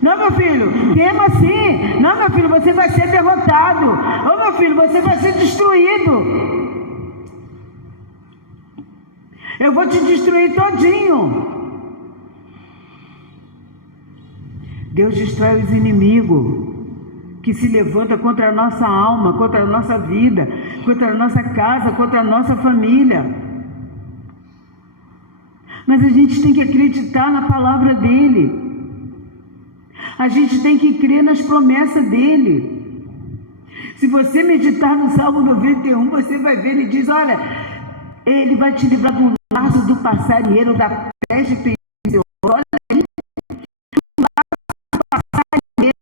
Não, meu filho, tema sim. Não, meu filho, você vai ser derrotado. Ô, meu filho, você vai ser destruído. Eu vou te destruir todinho. Deus destrói os inimigos que se levantam contra a nossa alma, contra a nossa vida, contra a nossa casa, contra a nossa família. Mas a gente tem que acreditar na palavra dele. A gente tem que crer nas promessas dele. Se você meditar no Salmo 91, você vai ver, ele diz, olha, ele vai te livrar do laço do passarinheiro, da peste perniciosa. Olha aí, o laço do passarinheiro.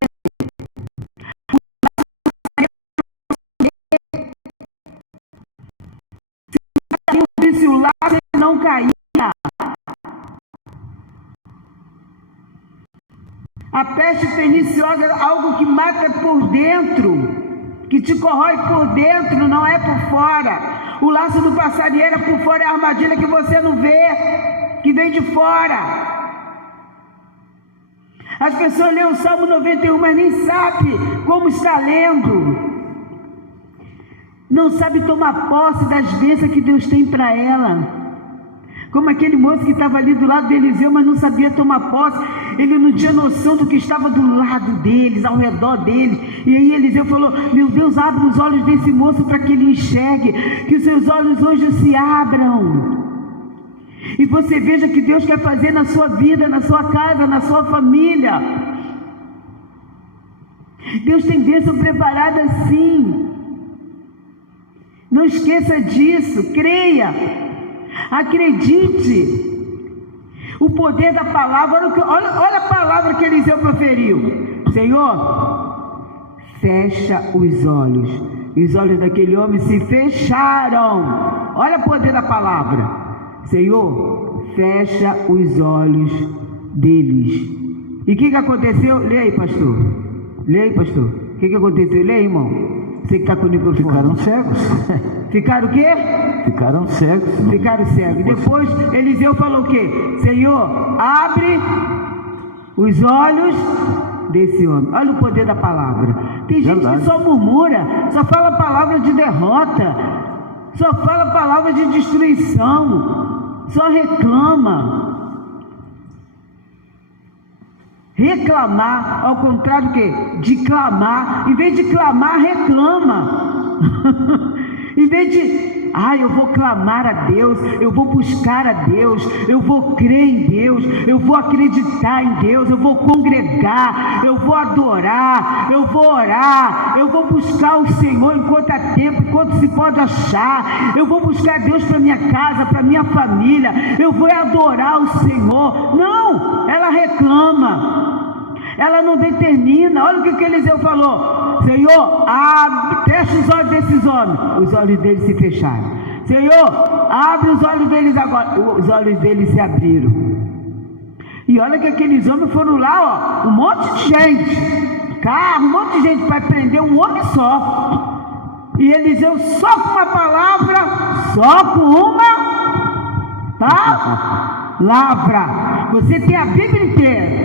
Se o laço não caía, a peste perniciosa é algo que mata por dentro, que te corrói por dentro, não é por fora. O laço do passarinheiro por fora é a armadilha que você não vê, que vem de fora. As pessoas lêem o Salmo 91, mas nem sabem como está lendo. Não sabe tomar posse das bênçãos que Deus tem para ela. Como aquele moço que estava ali do lado de Eliseu, mas não sabia tomar posse. Ele não tinha noção do que estava do lado deles, ao redor dele. E aí Eliseu falou, meu Deus, abre os olhos desse moço para que ele enxergue, que os seus olhos hoje se abram. E você veja o que Deus quer fazer na sua vida, na sua casa, na sua família. Deus tem bênção preparada sim. Não esqueça disso, creia, acredite. O poder da palavra, olha a palavra que Eliseu proferiu. Senhor, fecha os olhos. E os olhos daquele homem se fecharam. Olha o poder da palavra. Senhor, fecha os olhos deles. E o que aconteceu? Lê aí, pastor. Lê aí, pastor. O que aconteceu? Lê aí, irmão. Você que está com o microfone. Ficaram cegos. Ficaram o quê? Ficaram cegos. Ficaram cegos. Depois Eliseu falou o quê? Senhor, abre os olhos desse homem. Olha o poder da palavra. Tem gente que só murmura, só fala palavras de derrota, só fala palavras de destruição, só reclama. Reclamar, ao contrário do que? De clamar. Em vez de clamar, reclama. Em vez de, eu vou clamar a Deus, eu vou buscar a Deus, eu vou crer em Deus, eu vou acreditar em Deus, eu vou congregar, eu vou adorar, eu vou orar, eu vou buscar o Senhor enquanto há tempo, enquanto se pode achar, eu vou buscar Deus para minha casa, para minha família, eu vou adorar o Senhor. Não, ela reclama, ela não determina. Olha o que Eliseu falou. Senhor, fecha os olhos desses homens. Os olhos deles se fecharam. Senhor, abre os olhos deles agora. Os olhos deles se abriram. E olha que aqueles homens foram lá, um monte de gente, carro, um monte de gente para prender um homem só. E Eliseu só com uma palavra, só com uma palavra. Você tem a Bíblia inteira.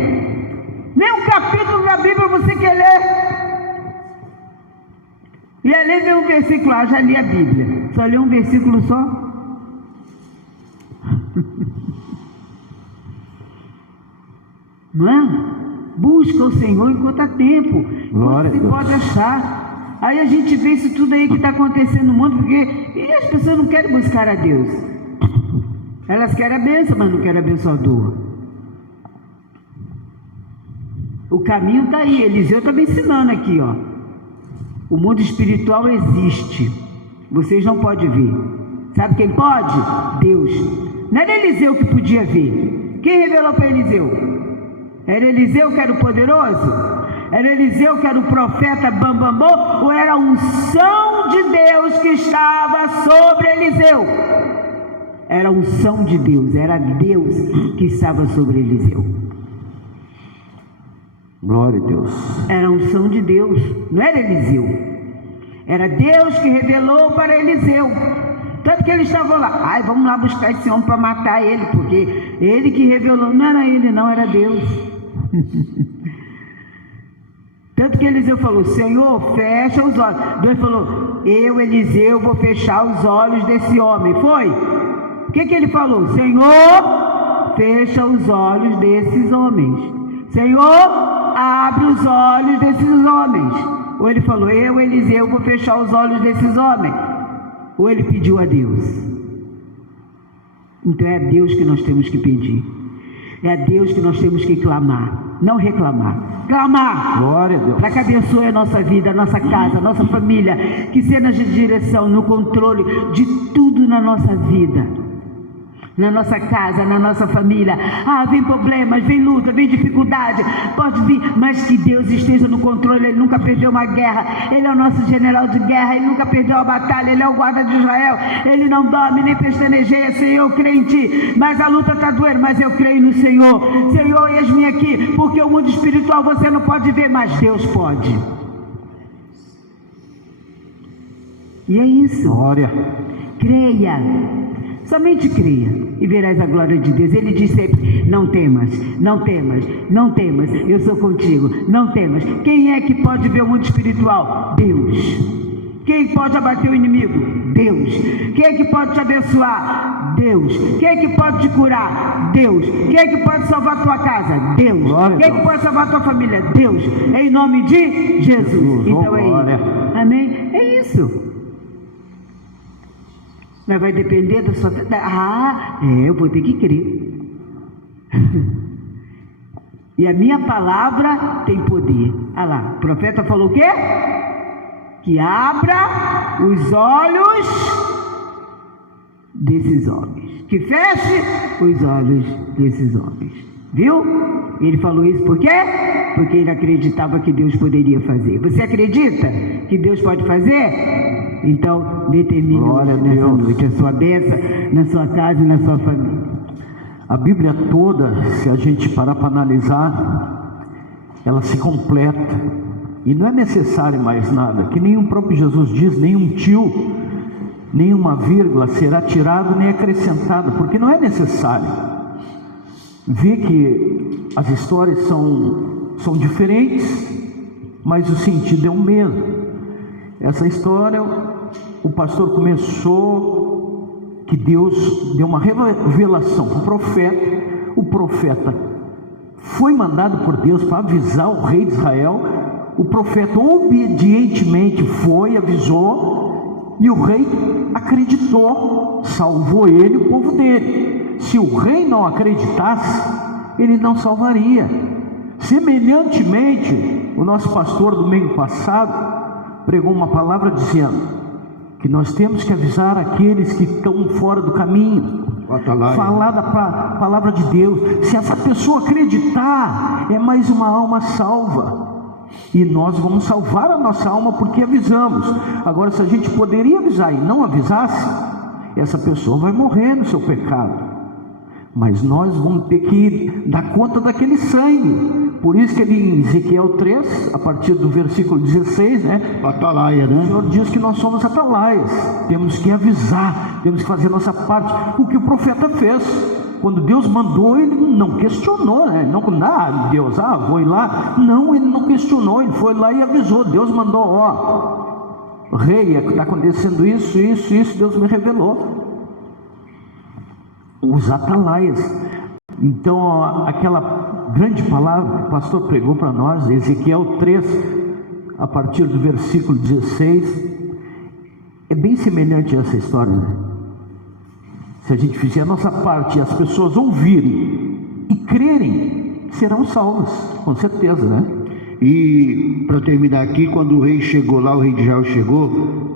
Nem um capítulo da Bíblia você quer ler. E ali vem um versículo, já li a Bíblia. Só li um versículo só. Não é? Busca o Senhor enquanto há tempo. Glória se pode achar. Aí a gente vê isso tudo aí que está acontecendo no mundo, porque as pessoas não querem buscar a Deus. Elas querem a bênção, mas não querem abençoador. O caminho está aí. Eliseu está me ensinando aqui, ó. O mundo espiritual existe. Vocês não podem ver. Sabe quem pode? Deus. Não era Eliseu que podia ver. Quem revelou para Eliseu? Era Eliseu que era o poderoso? Era Eliseu que era o profeta bambambô? Ou era a unção de Deus que estava sobre Eliseu? Era a unção de Deus. Era Deus que estava sobre Eliseu. Glória a Deus. Era a unção de Deus, não era Eliseu. Era Deus que revelou para Eliseu. Tanto que eles estavam lá, vamos lá buscar esse homem para matar ele, porque ele que revelou. Não era ele, não, era Deus. Tanto que Eliseu falou: Senhor, fecha os olhos. Deus falou: eu, Eliseu, vou fechar os olhos desse homem. Foi? O que ele falou? Senhor, fecha os olhos desses homens. Senhor, abre os olhos desses homens. Ou ele falou: eu, Eliseu, vou fechar os olhos desses homens. Ou ele pediu a Deus. Então é a Deus que nós temos que pedir. É a Deus que nós temos que clamar. Não reclamar. Clamar. Glória a Deus. Para que abençoe a nossa vida, a nossa casa, a nossa família. Que seja de direção, no controle de tudo na nossa vida. Na nossa casa, na nossa família. Vem problemas, vem luta, vem dificuldade, pode vir, mas que Deus esteja no controle. Ele nunca perdeu uma guerra. Ele é o nosso general de guerra. Ele nunca perdeu a batalha. Ele é o guarda de Israel. Ele não dorme nem pestanejeia. Senhor, eu creio em ti, mas a luta está doendo, mas eu creio no Senhor. Senhor, eis-me aqui, porque o mundo espiritual você não pode ver, mas Deus pode. E é isso. Glória. Creia. Somente creia e verás a glória de Deus. Ele diz sempre: não temas, não temas, não temas, eu sou contigo, não temas. Quem é que pode ver o mundo espiritual? Deus. Quem pode abater o inimigo? Deus. Quem é que pode te abençoar? Deus. Quem é que pode te curar? Deus. Quem é que pode salvar a tua casa? Deus. Glória. Quem é que pode salvar a tua família? Deus. Em nome de Jesus. Então é isso. Amém? É isso. Mas vai depender da sua... eu vou ter que crer. E a minha palavra tem poder. Olha lá, o profeta falou o quê? que abra os olhos desses homens, que feche os olhos desses homens. Viu? Ele falou isso por quê? Porque ele acreditava que Deus poderia fazer. Você acredita que Deus pode fazer? Então, determine nessa noite a sua bênção na sua casa e na sua família. A Bíblia toda, se a gente parar para analisar, ela se completa. E não é necessário mais nada, que nem o próprio Jesus diz, nenhum tio, nenhuma vírgula será tirado nem acrescentado, porque não é necessário. Vê que as histórias são diferentes, mas o sentido é o mesmo. Essa história, o pastor começou que Deus deu uma revelação para o profeta foi mandado por Deus para avisar o rei de Israel. O profeta obedientemente foi, avisou, e o rei acreditou, salvou ele e o povo dele. Se o rei não acreditasse, ele não salvaria. Semelhantemente, o nosso pastor domingo passado pregou uma palavra dizendo que nós temos que avisar aqueles que estão fora do caminho, falar da palavra de Deus. Se essa pessoa acreditar, é mais uma alma salva. E nós vamos salvar a nossa alma porque avisamos. Agora, se a gente poderia avisar e não avisasse, essa pessoa vai morrer no seu pecado. Mas nós vamos ter que dar conta daquele sangue. Por isso que ele, em Ezequiel 3, a partir do versículo 16, atalaia, o Senhor diz que nós somos atalaias. Temos que avisar, temos que fazer nossa parte. O que o profeta fez, quando Deus mandou, ele não questionou, né? Não, Deus, vou ir lá. Não, ele não questionou, ele foi lá e avisou. Deus mandou, rei, está acontecendo isso, Deus me revelou. Os atalaias. Então, aquela grande palavra que o pastor pregou para nós, Ezequiel 3, a partir do versículo 16, é bem semelhante a essa história, né? Se a gente fizer a nossa parte e as pessoas ouvirem e crerem, serão salvas, com certeza, né? E para terminar aqui, quando o rei chegou lá, o rei de Israel chegou,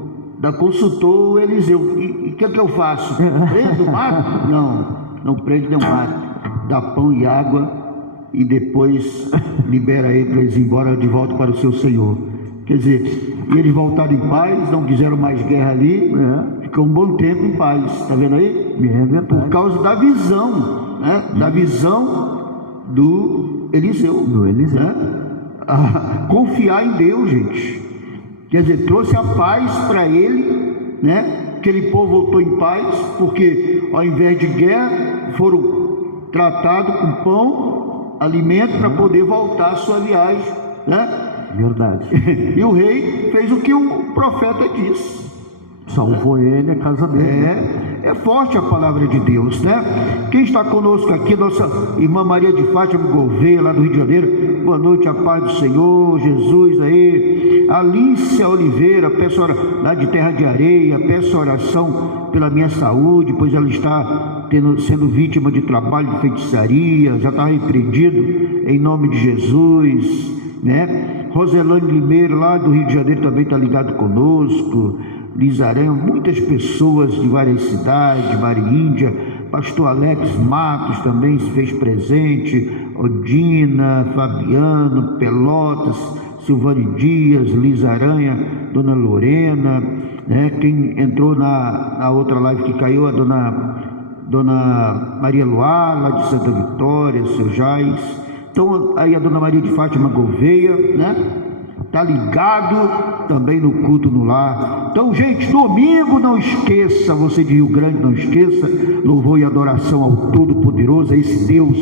consultou o Eliseu. E o que é que eu faço? Prendo, mato? Não prende, não mato. Dá pão e água e depois libera ele para eles ir embora de volta para o seu Senhor. Quer dizer, e eles voltaram em paz, não quiseram mais guerra ali, ficou um bom tempo em paz. Está vendo aí? Por causa da visão, né? Da visão do Eliseu. Né? Confiar em Deus, gente. Quer dizer, trouxe a paz para ele, né? Aquele povo voltou em paz, porque ao invés de guerra, foram tratados com pão, alimento, para poder voltar à sua viagem, né? Verdade. E o rei fez o que o profeta disse. Salvou ele, a casa dele. É forte a palavra de Deus, né? Quem está conosco aqui, nossa irmã Maria de Fátima Gouveia, lá do Rio de Janeiro. Boa noite, a paz do Senhor, Jesus aí. Alícia Oliveira, peço lá de Terra de Areia, peço oração pela minha saúde, pois ela está sendo vítima de trabalho de feitiçaria, já está repreendido em nome de Jesus, né? Roselane Limeiro, lá do Rio de Janeiro, também está ligado conosco. Lisaranha, muitas pessoas de várias cidades, Maringá, pastor Alex Matos também se fez presente, Odina, Fabiano, Pelotas, Silvane Dias, Lisaranha, Dona Lorena, né? Quem entrou na outra live que caiu, a Dona Maria Luar, lá de Santa Vitória, seu Jais. Então aí a Dona Maria de Fátima Gouveia, né? Está ligado também no culto no lar. Então, gente, domingo não esqueça, você de Rio Grande não esqueça, louvor e adoração ao Todo-Poderoso, a esse Deus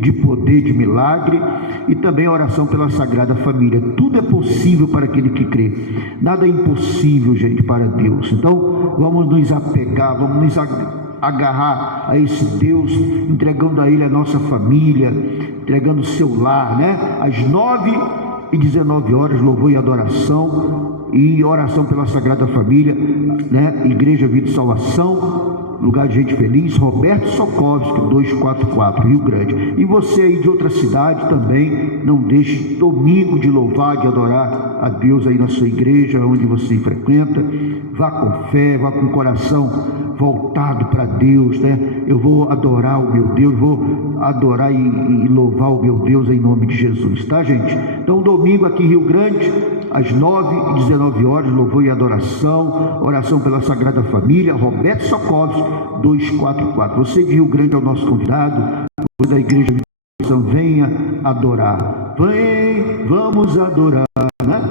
de poder, de milagre, e também oração pela Sagrada Família. Tudo é possível para aquele que crê. Nada é impossível, gente, para Deus. Então, vamos nos apegar, vamos nos agarrar a esse Deus, entregando a Ele a nossa família, entregando o seu lar, né? Às 9h19, louvor e adoração e oração pela Sagrada Família, né? Igreja Vida e Salvação, Lugar de Gente Feliz, Roberto Sokovski, 244, Rio Grande. E você aí de outra cidade também, não deixe domingo de louvar, de adorar a Deus aí na sua igreja, onde você frequenta. Vá com fé, vá com o coração voltado para Deus, né? Eu vou adorar o meu Deus, vou adorar e louvar o meu Deus em nome de Jesus, tá, gente? Então, domingo aqui em Rio Grande, às 9h19, louvor e adoração, oração pela Sagrada Família, Roberto Sokovski, 244. Você de Rio Grande é o nosso convidado, da Igreja de Missão, venha adorar. Vem, vamos adorar, né?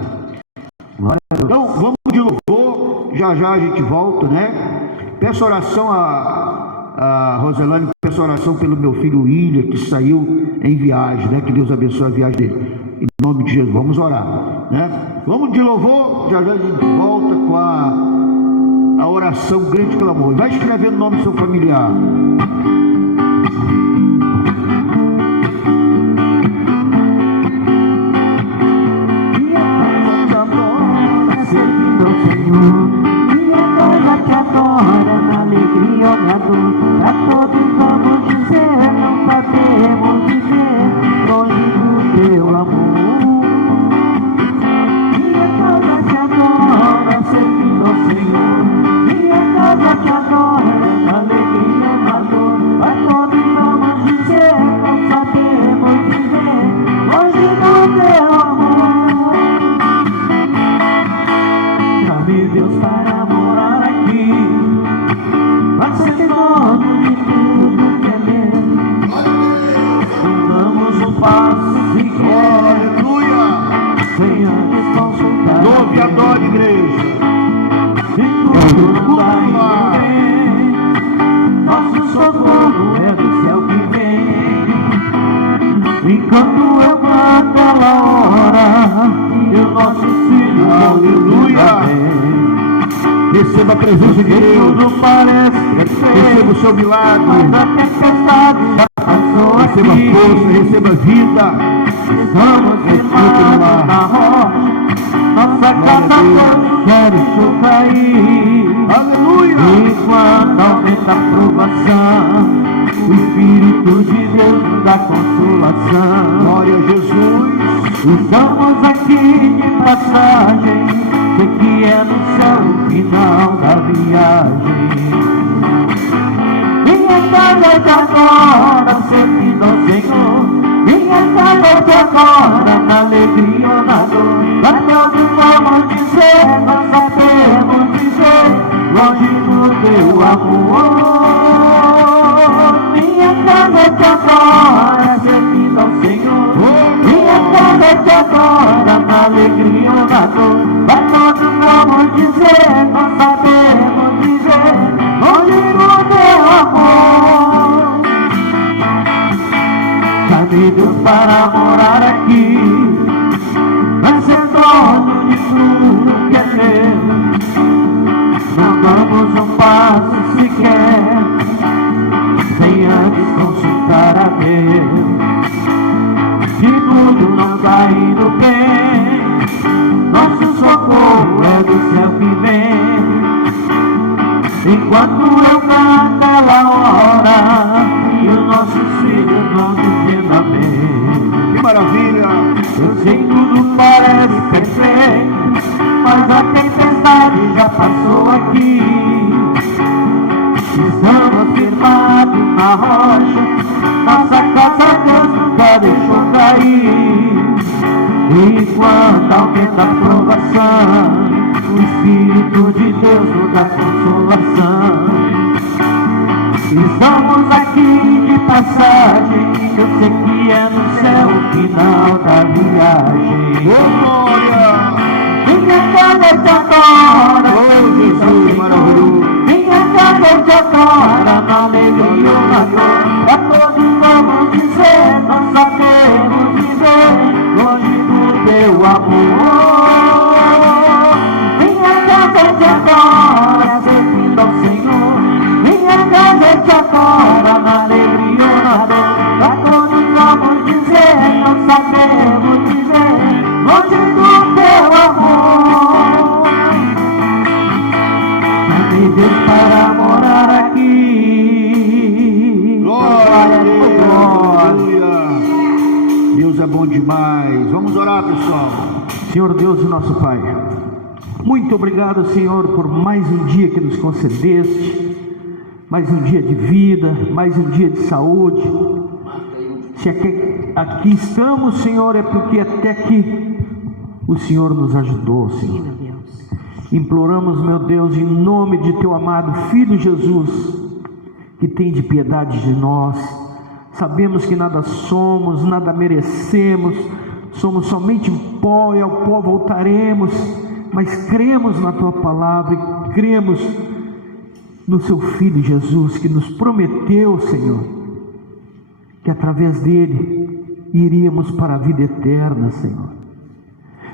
Então, vamos de louvor, já já a gente volta, né? Peço oração a Roselane, peço oração pelo meu filho William, que saiu em viagem, né? Que Deus abençoe a viagem dele. Em nome de Jesus, vamos orar, né? Vamos de louvor, já já a gente volta com a oração grande clamor. Vai escrevendo o nome do seu familiar. A todos vamos dizer, não sabemos viver longe do teu amor. Minha casa te adora, servindo ao Senhor. Minha casa te adora, na alegria e na dor. A todos vamos dizer, não sabemos viver longe do teu amor. Dá-me Deus para morar aqui, para ser dono de tudo que é meu. Damos um passo sequer, Aleluia! sem antes consultar. Louve e adore, igreja. Se tudo não dá bem, nosso socorro é do céu que vem. Enquanto eu canto ela ora, e o nosso filho, aleluia, Receba a presença de Deus. tudo parece perfeito, Receba o seu milagre. mas a tempestade já passou Receba aqui. força, receba vida. Estamos firmados na rocha, nossa casa hoje quer o cair. Aleluia! Enquanto aumenta a provação, o Espírito de Deus nos dá consolação. Glória a Jesus. Estamos aqui de passagem, sei que é no céu o final da viagem. Minha casa de agora, servindo ao Senhor. Minha casa de agora, na alegria ou na dor. Pra todos vamos dizer, nós sabemos dizer, longe do teu amor. Minha casa de agora, servindo ao Senhor. Minha casa de agora, na alegria ou na dor. Pra todos vamos dizer, nós sabemos dizer, longe do teu amor. Dá-me Deus para morar aqui, pra ser dono de tudo que é meu. Não damos um passo sequer, sem antes consultar a Deus. Se tudo não está indo bem, nosso socorro é do céu que vem. Enquanto eu canto ela ora, e os nossos filhos vão dizendo amém. Que maravilha! Eu sei tudo parece perfeito, mas a tempestade já passou aqui. Estamos firmados na rocha, nossa casa Deus nunca deixou cair. Enquanto aumenta a provação, o Espírito de Deus nos dá consolação. Estamos aqui de passagem, eu sei que é no céu o final da viagem. Ô, glória! Minha casa de agora, Ô, Jesus maravilhoso! minha casa de agora, na alegria ou na dor. Pra todos vamos dizer, nós sabemos viver, longe do teu amor. Minha casa de agora, servindo ao Senhor. Minha casa de agora, na alegria ou na dor. Pra todos vamos dizer, nós sabemos dizer, longe do teu amor. Dá-me Deus para morar aqui, bom demais. Vamos orar, pessoal. Senhor Deus e nosso Pai, muito obrigado, Senhor, por mais um dia que nos concedeste, mais um dia de vida, mais um dia de saúde. Se aqui estamos, Senhor, é porque até aqui o Senhor nos ajudou, Senhor. Imploramos, meu Deus, em nome de Teu amado Filho Jesus, que tem de piedade de nós. Sabemos que nada somos, nada merecemos, somos somente pó e ao pó voltaremos, mas cremos na Tua palavra e cremos no Seu Filho Jesus, que nos prometeu, Senhor, que através dele iríamos para a vida eterna, Senhor.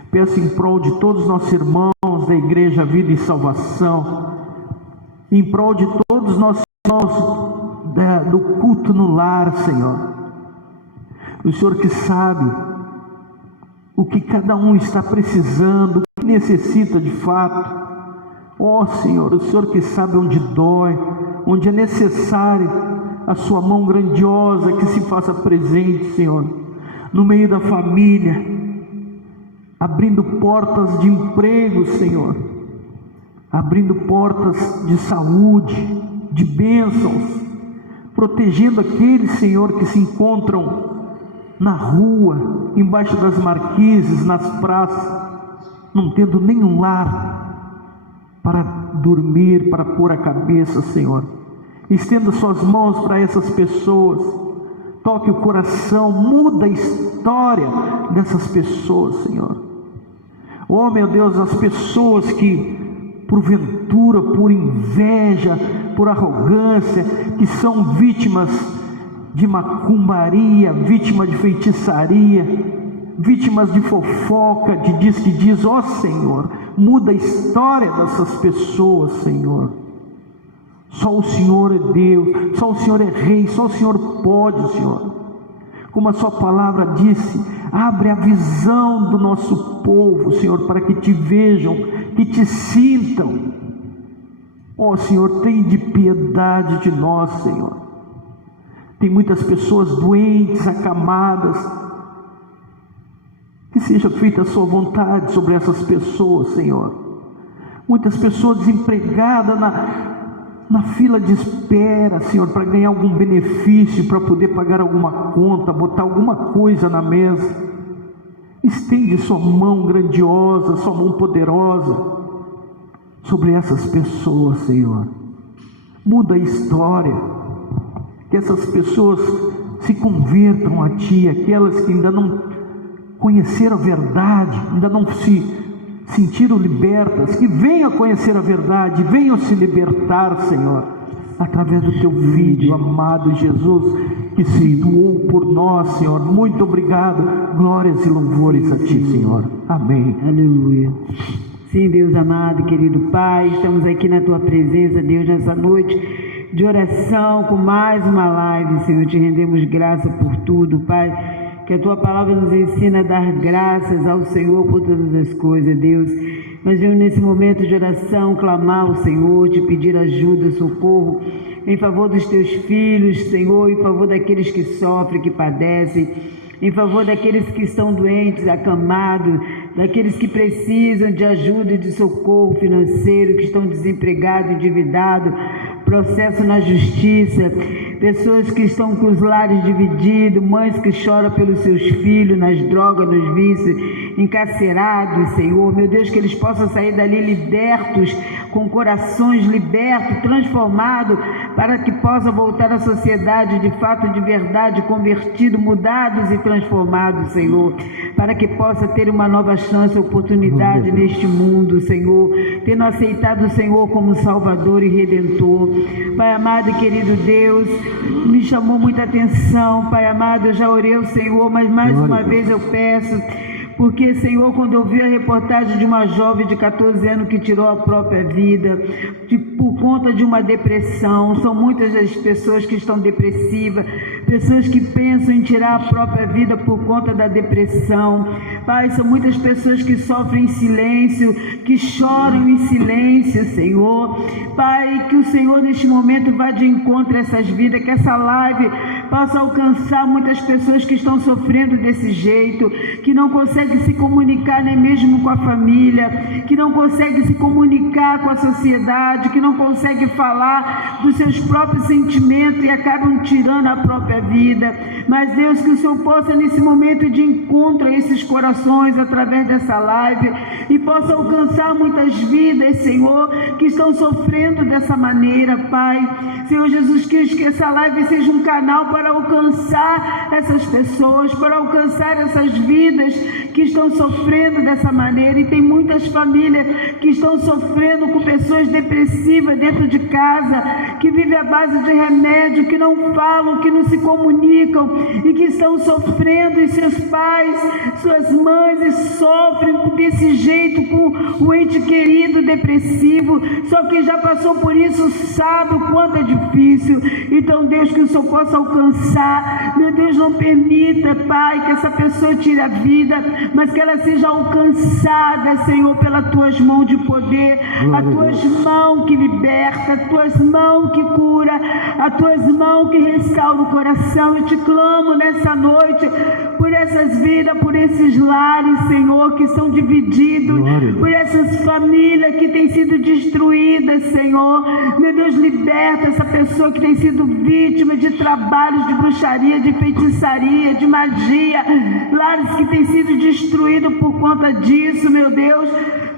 Peço em prol de todos os nossos irmãos da Igreja Vida e Salvação, em prol de todos os nossos irmãos do culto no lar, Senhor. O Senhor que sabe o que cada um está precisando, o que necessita de fato. Ó Senhor, o Senhor que sabe onde dói, onde é necessário a Sua mão grandiosa que se faça presente, Senhor, no meio da família, abrindo portas de emprego, Senhor, abrindo portas de saúde, de bênçãos, protegendo aqueles, Senhor, que se encontram na rua, embaixo das marquises, nas praças, não tendo nenhum lar para dormir, para pôr a cabeça, Senhor. Estenda Suas mãos para essas pessoas, toque o coração, muda a história dessas pessoas, Senhor. Oh meu Deus, as pessoas que porventura, por inveja, por arrogância, que são vítimas de macumbaria, vítimas de feitiçaria, vítimas de fofoca, de diz que diz, ó Senhor, muda a história dessas pessoas, Senhor. Só o Senhor é Deus, só o Senhor é Rei, só o Senhor pode, Senhor. Como a Sua palavra disse, abre a visão do nosso povo, Senhor, para que Te vejam, que Te sintam. Ó Senhor, tem de piedade de nós, Senhor. Tem muitas pessoas doentes, acamadas. Que seja feita a Sua vontade sobre essas pessoas, Senhor. Muitas pessoas desempregadas na fila de espera, Senhor, para ganhar algum benefício, para poder pagar alguma conta, botar alguma coisa na mesa. Estende Sua mão grandiosa, Sua mão poderosa sobre essas pessoas, Senhor. Muda a história, que essas pessoas se convertam a Ti, aquelas que ainda não conheceram a verdade, ainda não se sentiram libertas, que venham conhecer a verdade, venham se libertar, Senhor, através do Teu Filho amado Jesus, que se doou por nós, Senhor. Muito obrigado, glórias e louvores a Ti, Senhor. Amém. Aleluia. Sim, Deus amado, querido Pai, estamos aqui na Tua presença, Deus, nessa noite de oração, com mais uma live, Senhor. Te rendemos graça por tudo, Pai. Que a Tua palavra nos ensina a dar graças ao Senhor por todas as coisas, Deus. Nós vamos nesse momento de oração clamar ao Senhor, Te pedir ajuda, socorro, em favor dos Teus filhos, Senhor, em favor daqueles que sofrem, que padecem, em favor daqueles que estão doentes, acamados, daqueles que precisam de ajuda e de socorro financeiro, que estão desempregados, endividados, processo na justiça, pessoas que estão com os lares divididos, mães que choram pelos seus filhos, nas drogas, nos vícios, encarcerados, Senhor, meu Deus, que eles possam sair dali libertos, com corações libertos, transformados, para que possam voltar à sociedade de fato, de verdade, convertidos, mudados e transformados, Senhor, para que possa ter uma nova chance, oportunidade neste mundo, Senhor, tendo aceitado o Senhor como Salvador e Redentor. Pai amado e querido Deus, me chamou muita atenção, Pai amado, eu já orei ao Senhor, mas mais uma vez eu peço, porque, Senhor, quando eu vi a reportagem de uma jovem de 14 anos que tirou a própria vida, por conta de uma depressão, são muitas as pessoas que estão depressivas, pessoas que pensam em tirar a própria vida por conta da depressão. Pai, são muitas pessoas que sofrem em silêncio, que choram em silêncio, Senhor. Pai, que o Senhor neste momento vá de encontro a essas vidas, que essa live possa alcançar muitas pessoas que estão sofrendo desse jeito, que não conseguem se comunicar nem mesmo com a família, que não conseguem se comunicar com a sociedade, que não conseguem falar dos seus próprios sentimentos e acabam tirando a própria vida. Mas Deus, que o Senhor possa nesse momento de encontro a esses corações através dessa live e possa alcançar muitas vidas, Senhor, que estão sofrendo dessa maneira, Pai. Senhor Jesus Cristo, que essa live seja um canal para alcançar essas pessoas, para alcançar essas vidas que estão sofrendo dessa maneira. E tem muitas famílias que estão sofrendo com pessoas depressivas dentro de casa, que vivem à base de remédio, que não falam, que não se comunicam e que estão sofrendo, e seus pais, suas mães sofrem desse jeito com o ente querido depressivo. Só quem já passou por isso sabe o quanto é difícil. Então, Deus, que o Senhor possa alcançar. Meu Deus, não permita, Pai, que essa pessoa tire a vida, mas que ela seja alcançada, Senhor, pelas tuas mãos de poder, as tuas mãos que liberta, as tuas mãos que cura, as tuas mãos que restaura o coração. Eu te clamo nessa noite por essas vidas, por esses lares, Senhor, que estão divididos, por essas famílias que têm sido destruídas, Senhor. Meu Deus, liberta essa pessoa que tem sido vítima de trabalhos de bruxaria, de feitiçaria, de magia, lares que têm sido destruídos por conta disso, meu Deus.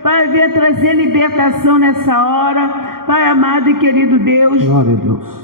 Pai, venha trazer libertação nessa hora. Pai amado e querido Deus,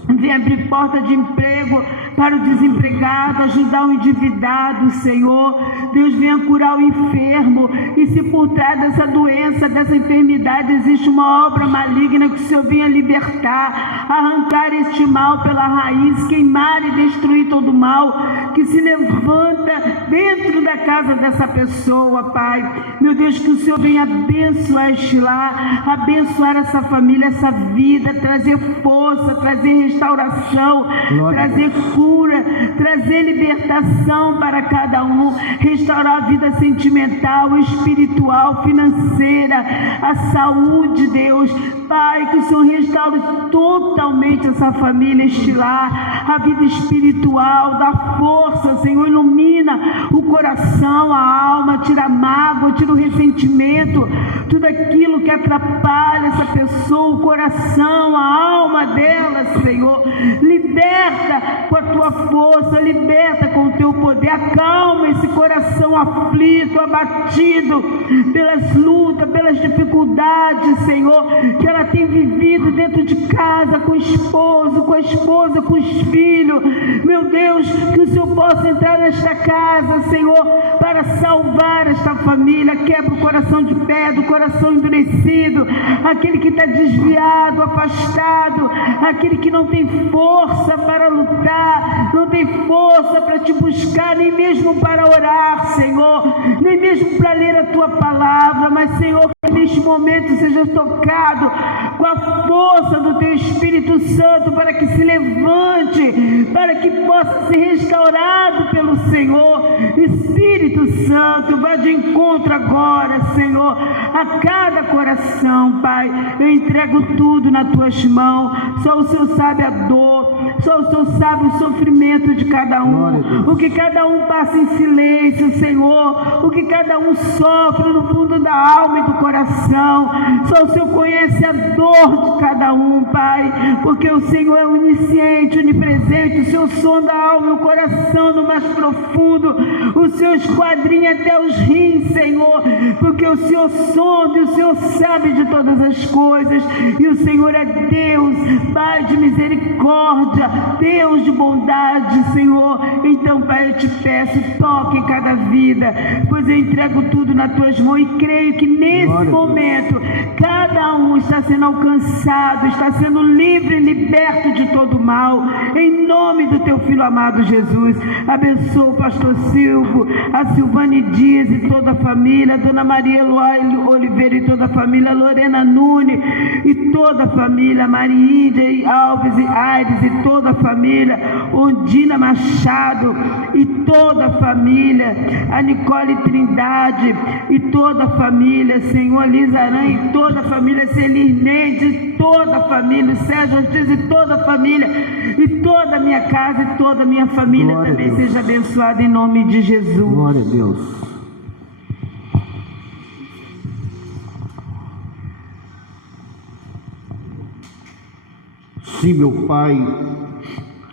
venha abrir porta de emprego para o desempregado, ajudar o endividado, Senhor. Deus, venha curar o enfermo. E se por trás dessa doença, dessa enfermidade, existe uma obra maligna, que o Senhor venha libertar, arrancar este mal pela raiz, queimar e destruir todo o mal que se levanta dentro da casa dessa pessoa, Pai. Meu Deus, que o Senhor venha abençoar este lar, abençoar essa família, essa vida, trazer força, trazer restauração, trazer cura, trazer libertação para cada um, restaurar a vida sentimental, espiritual, financeira, a saúde, Deus. Pai, que o Senhor restaure totalmente essa família, este lar, a vida espiritual, dá força, Senhor, ilumina o coração, a alma, tira a mágoa, tira o ressentimento, tudo aquilo que atrapalha essa pessoa, o coração, a alma dela, Senhor. Liberta com a tua força, liberta com o teu poder, acalma esse coração aflito, abatido pelas lutas, pelas dificuldades, Senhor, que ela tem vivido dentro de casa, com o esposo, com a esposa, com os filhos. Meu Deus, que o Senhor possa entrar nesta casa, Senhor, para salvar esta família. Quebra o coração de pedra, o coração endurecido, aquele que está desviado, afastado, aquele que não tem força para lutar, não tem força para te buscar, nem mesmo para orar, Senhor, nem mesmo para ler a tua palavra. Mas, Senhor, que neste momento seja tocado com a força do teu Espírito Santo, para que se levante, para que possa ser restaurado pelo Senhor. Espírito Santo, vá de encontro agora, Senhor, a cada coração, Pai. Eu entrego tudo nas tuas mãos. Só o Senhor sabe a dor, só o Senhor sabe o sofrimento de cada um, o que cada um passa em silêncio, Senhor, o que cada um sofre no fundo da alma e do coração. Só o Senhor conhece a dor de cada um, Pai, porque o Senhor é onisciente, onipresente. O Senhor sonda a alma e o coração no mais profundo, o Senhor esquadrinha até os rins, Senhor, porque o Senhor sonda e o Senhor sabe de todas as coisas. E o Senhor é Deus, Pai de misericórdia, Deus de bondade, Senhor. Então, Pai, eu te peço, toque em cada vida, pois eu entrego tudo nas tuas mãos e creio que nesse momento cada um está sendo alcançado, está sendo livre e liberto de todo mal, em nome do teu Filho amado Jesus. Abençoa o pastor Silvio, a Silvane Dias e toda a família, Dona Maria Eloá Oliveira e toda a família, Lorena Nunes e toda a família, Maria Índia e Alves e Aires e toda toda a família, Ondina Machado e toda a família, a Nicole Trindade e toda a família, Senhor, Lisa Aranha e toda a família, Celir Mendes e toda a família, Sérgio Ortiz e toda a família, e toda a minha casa e toda a minha família. Glória também seja abençoada em nome de Jesus. Glória a Deus. Sim, meu Pai,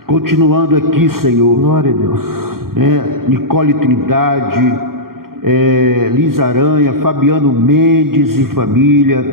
continuando aqui, Senhor. Glória a Deus. Nicole Trindade, Lisa Aranha, Fabiano Mendes e família,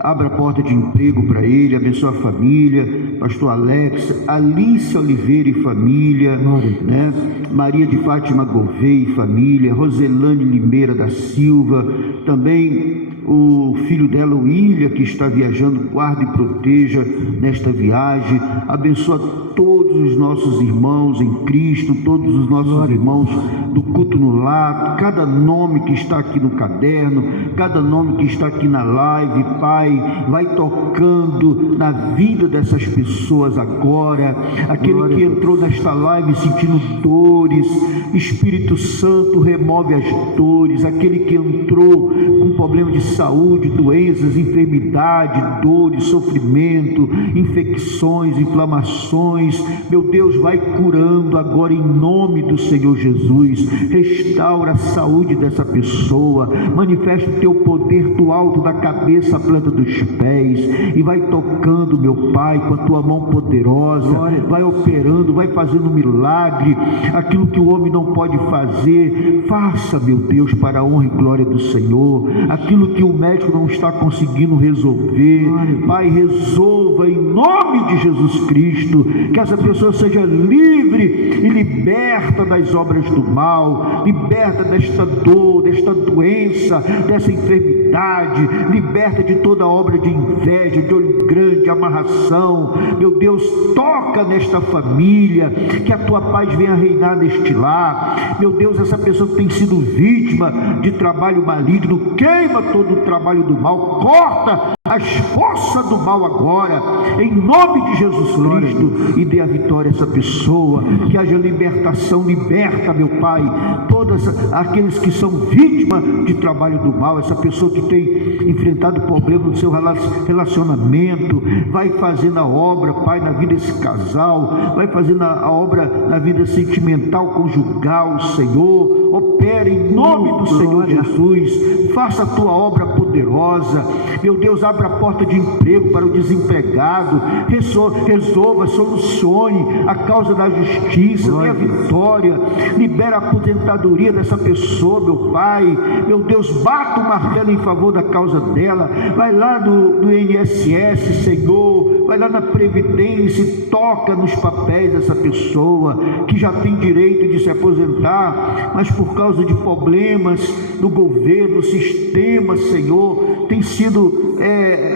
abra a porta de emprego para ele, abençoa a família, pastor Alex, Alice Oliveira e família, né? Maria de Fátima Gouveia e família, Roselane Limeira da Silva, também o filho dela, o William, que está viajando, guarde e proteja nesta viagem, abençoa todos os nossos irmãos em Cristo, todos os nossos irmãos do culto no lar, cada nome que está aqui no caderno, cada nome que está aqui na live, Pai, vai tocando na vida dessas pessoas agora, aquele que entrou nesta live sentindo dores, Espírito Santo remove as dores, aquele que entrou com problema de saúde, doenças, enfermidade, dores, sofrimento, infecções, inflamações, meu Deus, vai curando agora em nome do Senhor Jesus, restaura a saúde dessa pessoa, manifesta o teu poder do alto da cabeça à planta dos pés, e vai tocando, meu Pai, com a tua mão poderosa, vai operando, vai fazendo milagre, aquilo que o homem não pode fazer, faça, meu Deus, para a honra e glória do Senhor, aquilo que o médico não está conseguindo resolver, Pai, resolva em nome de Jesus Cristo, que essa pessoa seja livre e liberta das obras do mal, liberta desta dor, desta doença, dessa enfermidade, liberta de toda obra de inveja, de olho grande, amarração, meu Deus, toca nesta família, que a tua paz venha reinar neste lar, meu Deus, essa pessoa que tem sido vítima de trabalho maligno, queima todo o trabalho do mal, corta as forças do mal agora, em nome de Jesus Cristo, e dê a vitória a essa pessoa, que haja libertação, liberta, meu Pai, todos aqueles que são vítimas de trabalho do mal, essa pessoa que tem enfrentado problema no seu relacionamento, vai fazendo a obra, Pai, na vida desse casal, vai fazendo a obra na vida sentimental, conjugal, Senhor, opera em nome do Senhor Jesus, faça a tua obra poderosa, meu Deus, abra a porta de emprego para o desempregado, resolva, solucione a causa da justiça, dê a vitória, libera a aposentadoria dessa pessoa, meu Pai, meu Deus, bata o martelo em favor da causa dela, vai lá no INSS, Senhor, vai lá na Previdência e toca nos papéis dessa pessoa que já tem direito de se aposentar, mas por causa de problemas do governo, sistema, Senhor, tem sido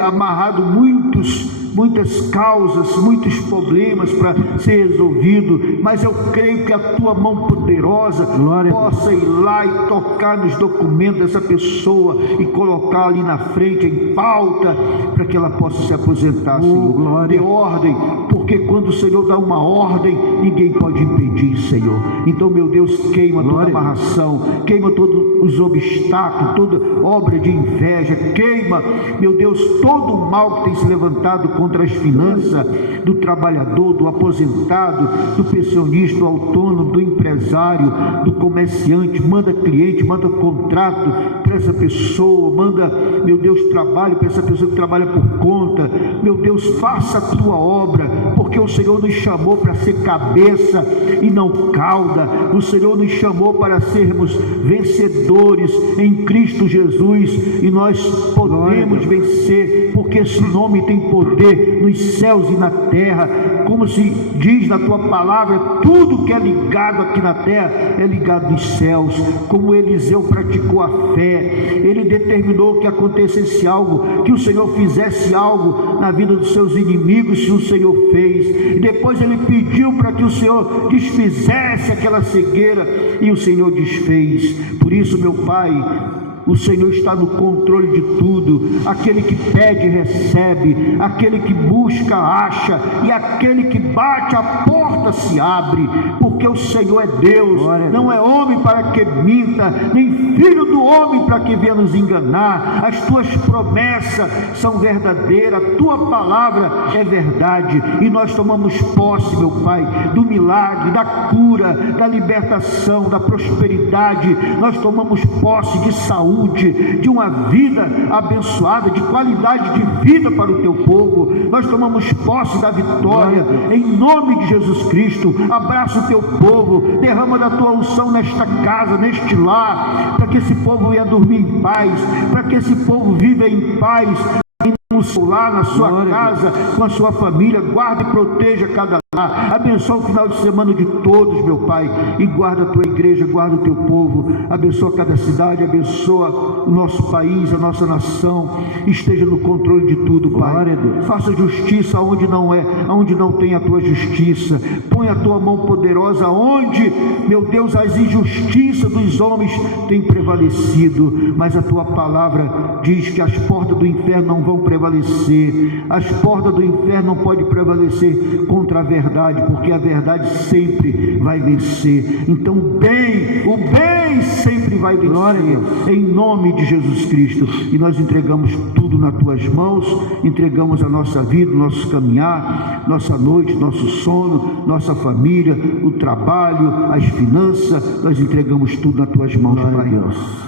amarrado muitas causas, muitos problemas para ser resolvido, mas eu creio que a tua mão poderosa possa ir lá e tocar nos documentos dessa pessoa e colocar ali na frente em pauta para que ela possa se aposentar, Senhor. Dê ordem, porque quando o Senhor dá uma ordem, ninguém pode impedir, Senhor. Então, meu Deus, queima toda amarração, queima todos os obstáculos, toda obra de inveja, queima, meu Deus, todo o mal que tem se levantado contra as finanças do trabalhador, do aposentado, do pensionista, do autônomo, do empresário, do comerciante. Manda cliente, manda contrato para essa pessoa, manda, meu Deus, trabalho para essa pessoa que trabalha por conta. Meu Deus, faça a tua obra, porque o Senhor nos chamou para ser cabeça e não cauda. O Senhor nos chamou para sermos vencedores em Cristo Jesus, e nós podemos vencer, porque esse nome tem poder nos céus e na terra, como se diz na tua palavra, tudo que é ligado aqui na terra é ligado nos céus. Como Eliseu praticou a fé, ele determinou que acontecesse algo, que o Senhor fizesse algo na vida dos seus inimigos, se o Senhor fez, e depois ele pediu para que o Senhor desfizesse aquela cegueira, e o Senhor desfez. Por isso, meu Pai, O Senhor está no controle de tudo. Aquele que pede, recebe. Aquele que busca, acha. E aquele que bate, a porta se abre. Porque o Senhor é Deus. Não é homem para que minta, nem filho do homem para que venha nos enganar. As tuas promessas são verdadeiras. A tua palavra é verdade. E nós tomamos posse, meu Pai, do milagre, da cura, da libertação, da prosperidade. Nós tomamos posse de saúde, de uma vida abençoada, de qualidade de vida para o teu povo. Nós tomamos posse da vitória, em nome de Jesus Cristo. Abraça o teu povo, derrama da tua unção nesta casa, neste lar, para que esse povo venha dormir em paz, para que esse povo viva em paz, no seu lar, na sua casa, com a sua família. Guarda e proteja cada lar. Abençoa o final de semana de todos, meu Pai, e guarda a tua igreja, guarda o teu povo. Abençoa cada cidade, abençoa o nosso país, a nossa nação. Esteja no controle de tudo, Pai. Faça justiça onde não é, onde não tem a tua justiça. Põe a tua mão poderosa onde, meu Deus, as injustiças dos homens têm prevalecido, mas a tua palavra diz que as portas do inferno não vão prevalecer. As portas do inferno não podem prevalecer contra a verdade, porque a verdade sempre vai vencer. Então o bem sempre vai vencer, em nome de Jesus Cristo. E nós entregamos tudo nas tuas mãos, entregamos a nossa vida, nosso caminhar, nossa noite, nosso sono, nossa família, o trabalho, as finanças. Nós entregamos tudo nas tuas mãos, Pai.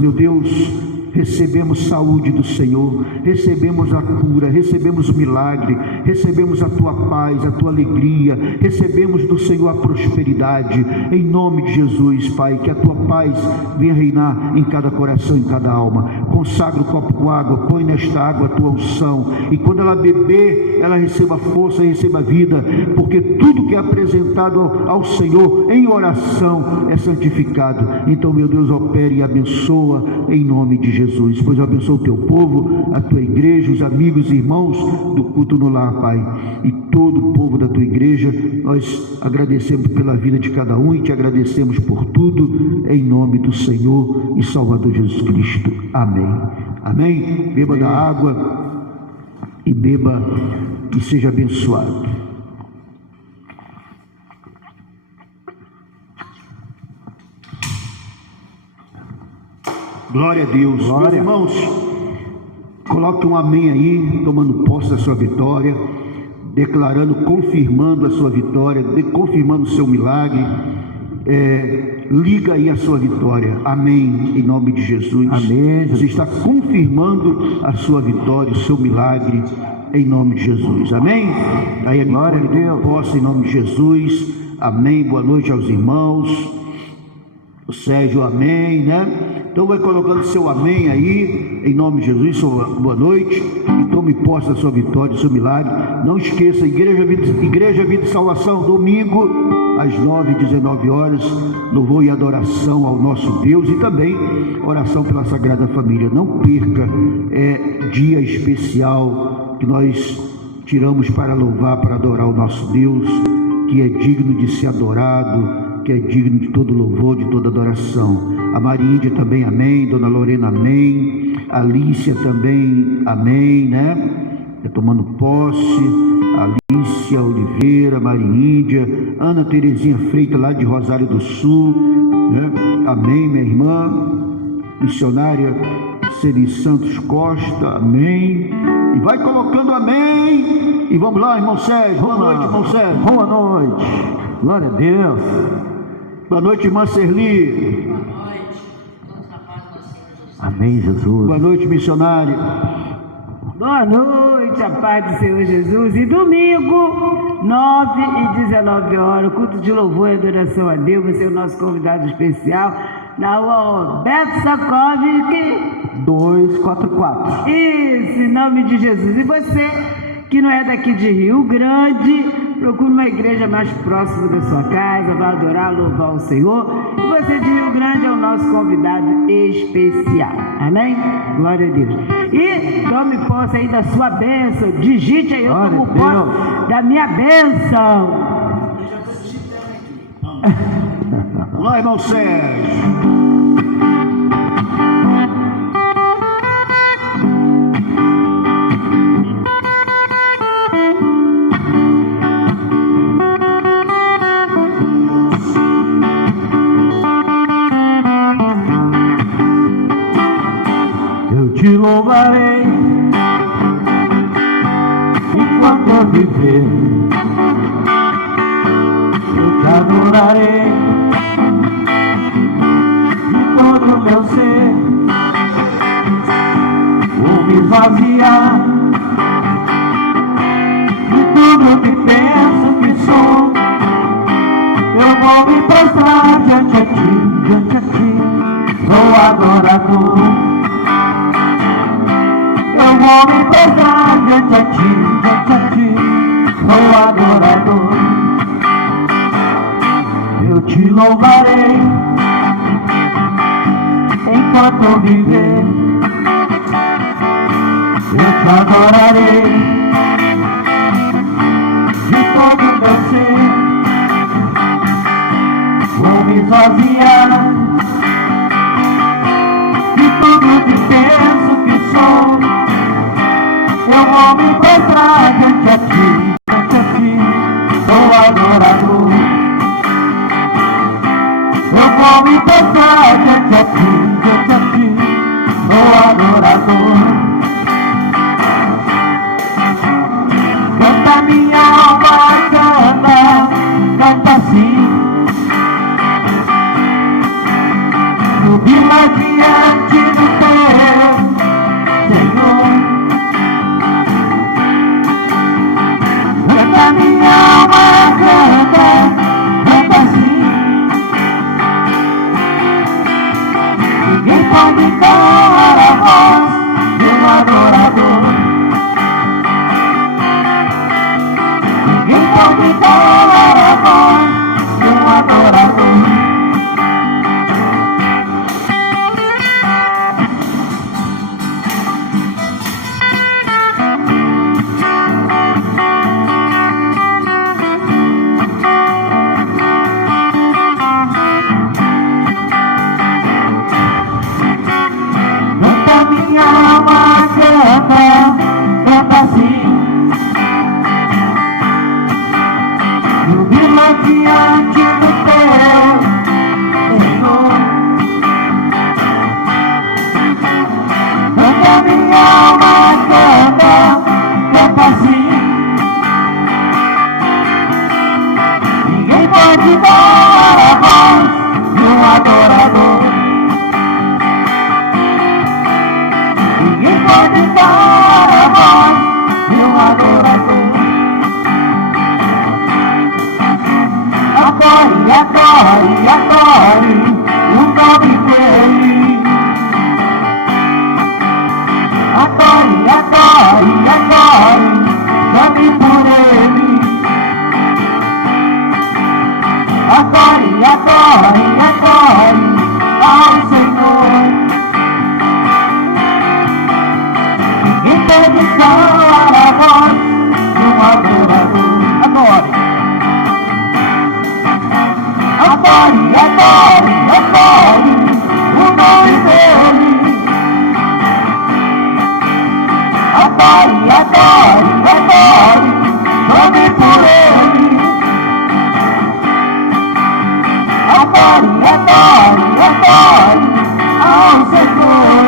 Meu Deus, recebemos saúde do Senhor, recebemos a cura, recebemos o milagre, recebemos a tua paz, a tua alegria, recebemos do Senhor a prosperidade, em nome de Jesus, Pai. Que a tua paz venha reinar em cada coração, em cada alma. Consagra o copo com água, põe nesta água a tua unção, e quando ela beber, ela receba força e receba vida, porque tudo que é apresentado ao Senhor em oração é santificado. Então, meu Deus, opere e abençoa em nome de Jesus. Pois eu abençoo o teu povo, a tua igreja, os amigos e irmãos do culto no lar, Pai, e todo o povo da tua igreja. Nós agradecemos pela vida de cada um e te agradecemos por tudo, em nome do Senhor e Salvador Jesus Cristo. Amém. Amém. Beba da água e beba e seja abençoado. Glória a Deus. Meus irmãos, coloque um amém aí, tomando posse da sua vitória, declarando, confirmando a sua vitória, confirmando o seu milagre. Liga aí a sua vitória. Amém, em nome de Jesus. Amém. Você está confirmando a sua vitória, o seu milagre, em nome de Jesus. Amém. Aí a glória de Deus, posse em nome de Jesus. Amém. Boa noite aos irmãos. O Sérgio, amém, né? Então vai colocando seu amém aí, em nome de Jesus. Boa noite, e tome posse da sua vitória, do seu milagre. Não esqueça, Igreja Vida e Salvação, domingo, às 9h, 19h, louvor e adoração ao nosso Deus, e também oração pela Sagrada Família. Não perca, dia especial que nós tiramos para louvar, para adorar o nosso Deus, que é digno de ser adorado, que é digno de todo louvor, de toda adoração. A Maria também, amém. Dona Lorena, amém. Alícia também, amém, né? Tomando posse. Alícia Oliveira, Maria, Ana Terezinha Freitas, lá de Rosário do Sul, né? Amém, minha irmã. Missionária Celi Santos Costa, amém. E vai colocando amém. E vamos lá, irmão Sérgio. Boa noite, irmão Sérgio. Boa noite. Glória a Deus. Boa noite, irmã Serli. Boa noite. Todos na paz do Senhor Jesus. Amém, Jesus. Boa noite, missionário. Boa noite, a paz do Senhor Jesus. E domingo, 9h, 19h, culto de louvor e adoração a Deus. Vai ser o nosso convidado especial, na rua Roberto Sakovic 244. Isso, em nome de Jesus. E você que não é daqui de Rio Grande, procure uma igreja mais próxima da sua casa, vai adorar, louvar o Senhor. E você de Rio Grande é o nosso convidado especial. Amém? Glória a Deus. E tome posse aí da sua bênção. Digite aí, eu tomo posse da minha bênção. Eu já estou digitando aqui. Vamos lá, irmão Sérgio. viver, eu te adorarei de todo o meu ser. Vou me esvaziar de tudo que penso que sou. Eu vou me prostrar diante a ti, sou adorador. Eu vou me prostrar diante a ti, sou adorador. Eu te louvarei enquanto eu viver, eu te adorarei de todo o meu ser. Vou me esvaziar de tudo que penso que sou. Eu vou me prostrar diante a ti, sou adorador. Eu vou me prostrar diante a ti, sou adorador. Canta minha alma, canta assim. Subir lá diante do teu Senhor. Canta minha alma, canta assim. Ninguém pode calar a voz de um adorador. Ninguém pode calar a voz de um adorador. Minha alma canta assim. Jubila diante do teu Senhor. Canta minha alma, canta assim. Ninguém pode dar a voz de um adorador. Ninguém pode dar a voz de um adorador. Adore, adore, adore o nome dele. Adore, adore, adore, chame por ele. Adore, adore, adore ao Senhor. Ninguém pode calar a voz de um adorador. Adore. Adore, adore, adore o nome dele. Adore, adore, adore, chame por ele. Adore, adore, adore ao Senhor.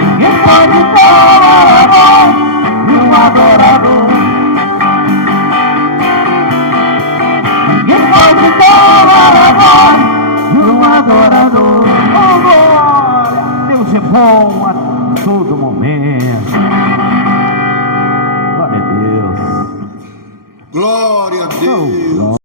Ninguém pode calar a voz de um adorador. Ninguém pode calar a voz de um adorador. Oh, glória! Deus é bom a todo momento. Glória a Deus. Glória a Deus.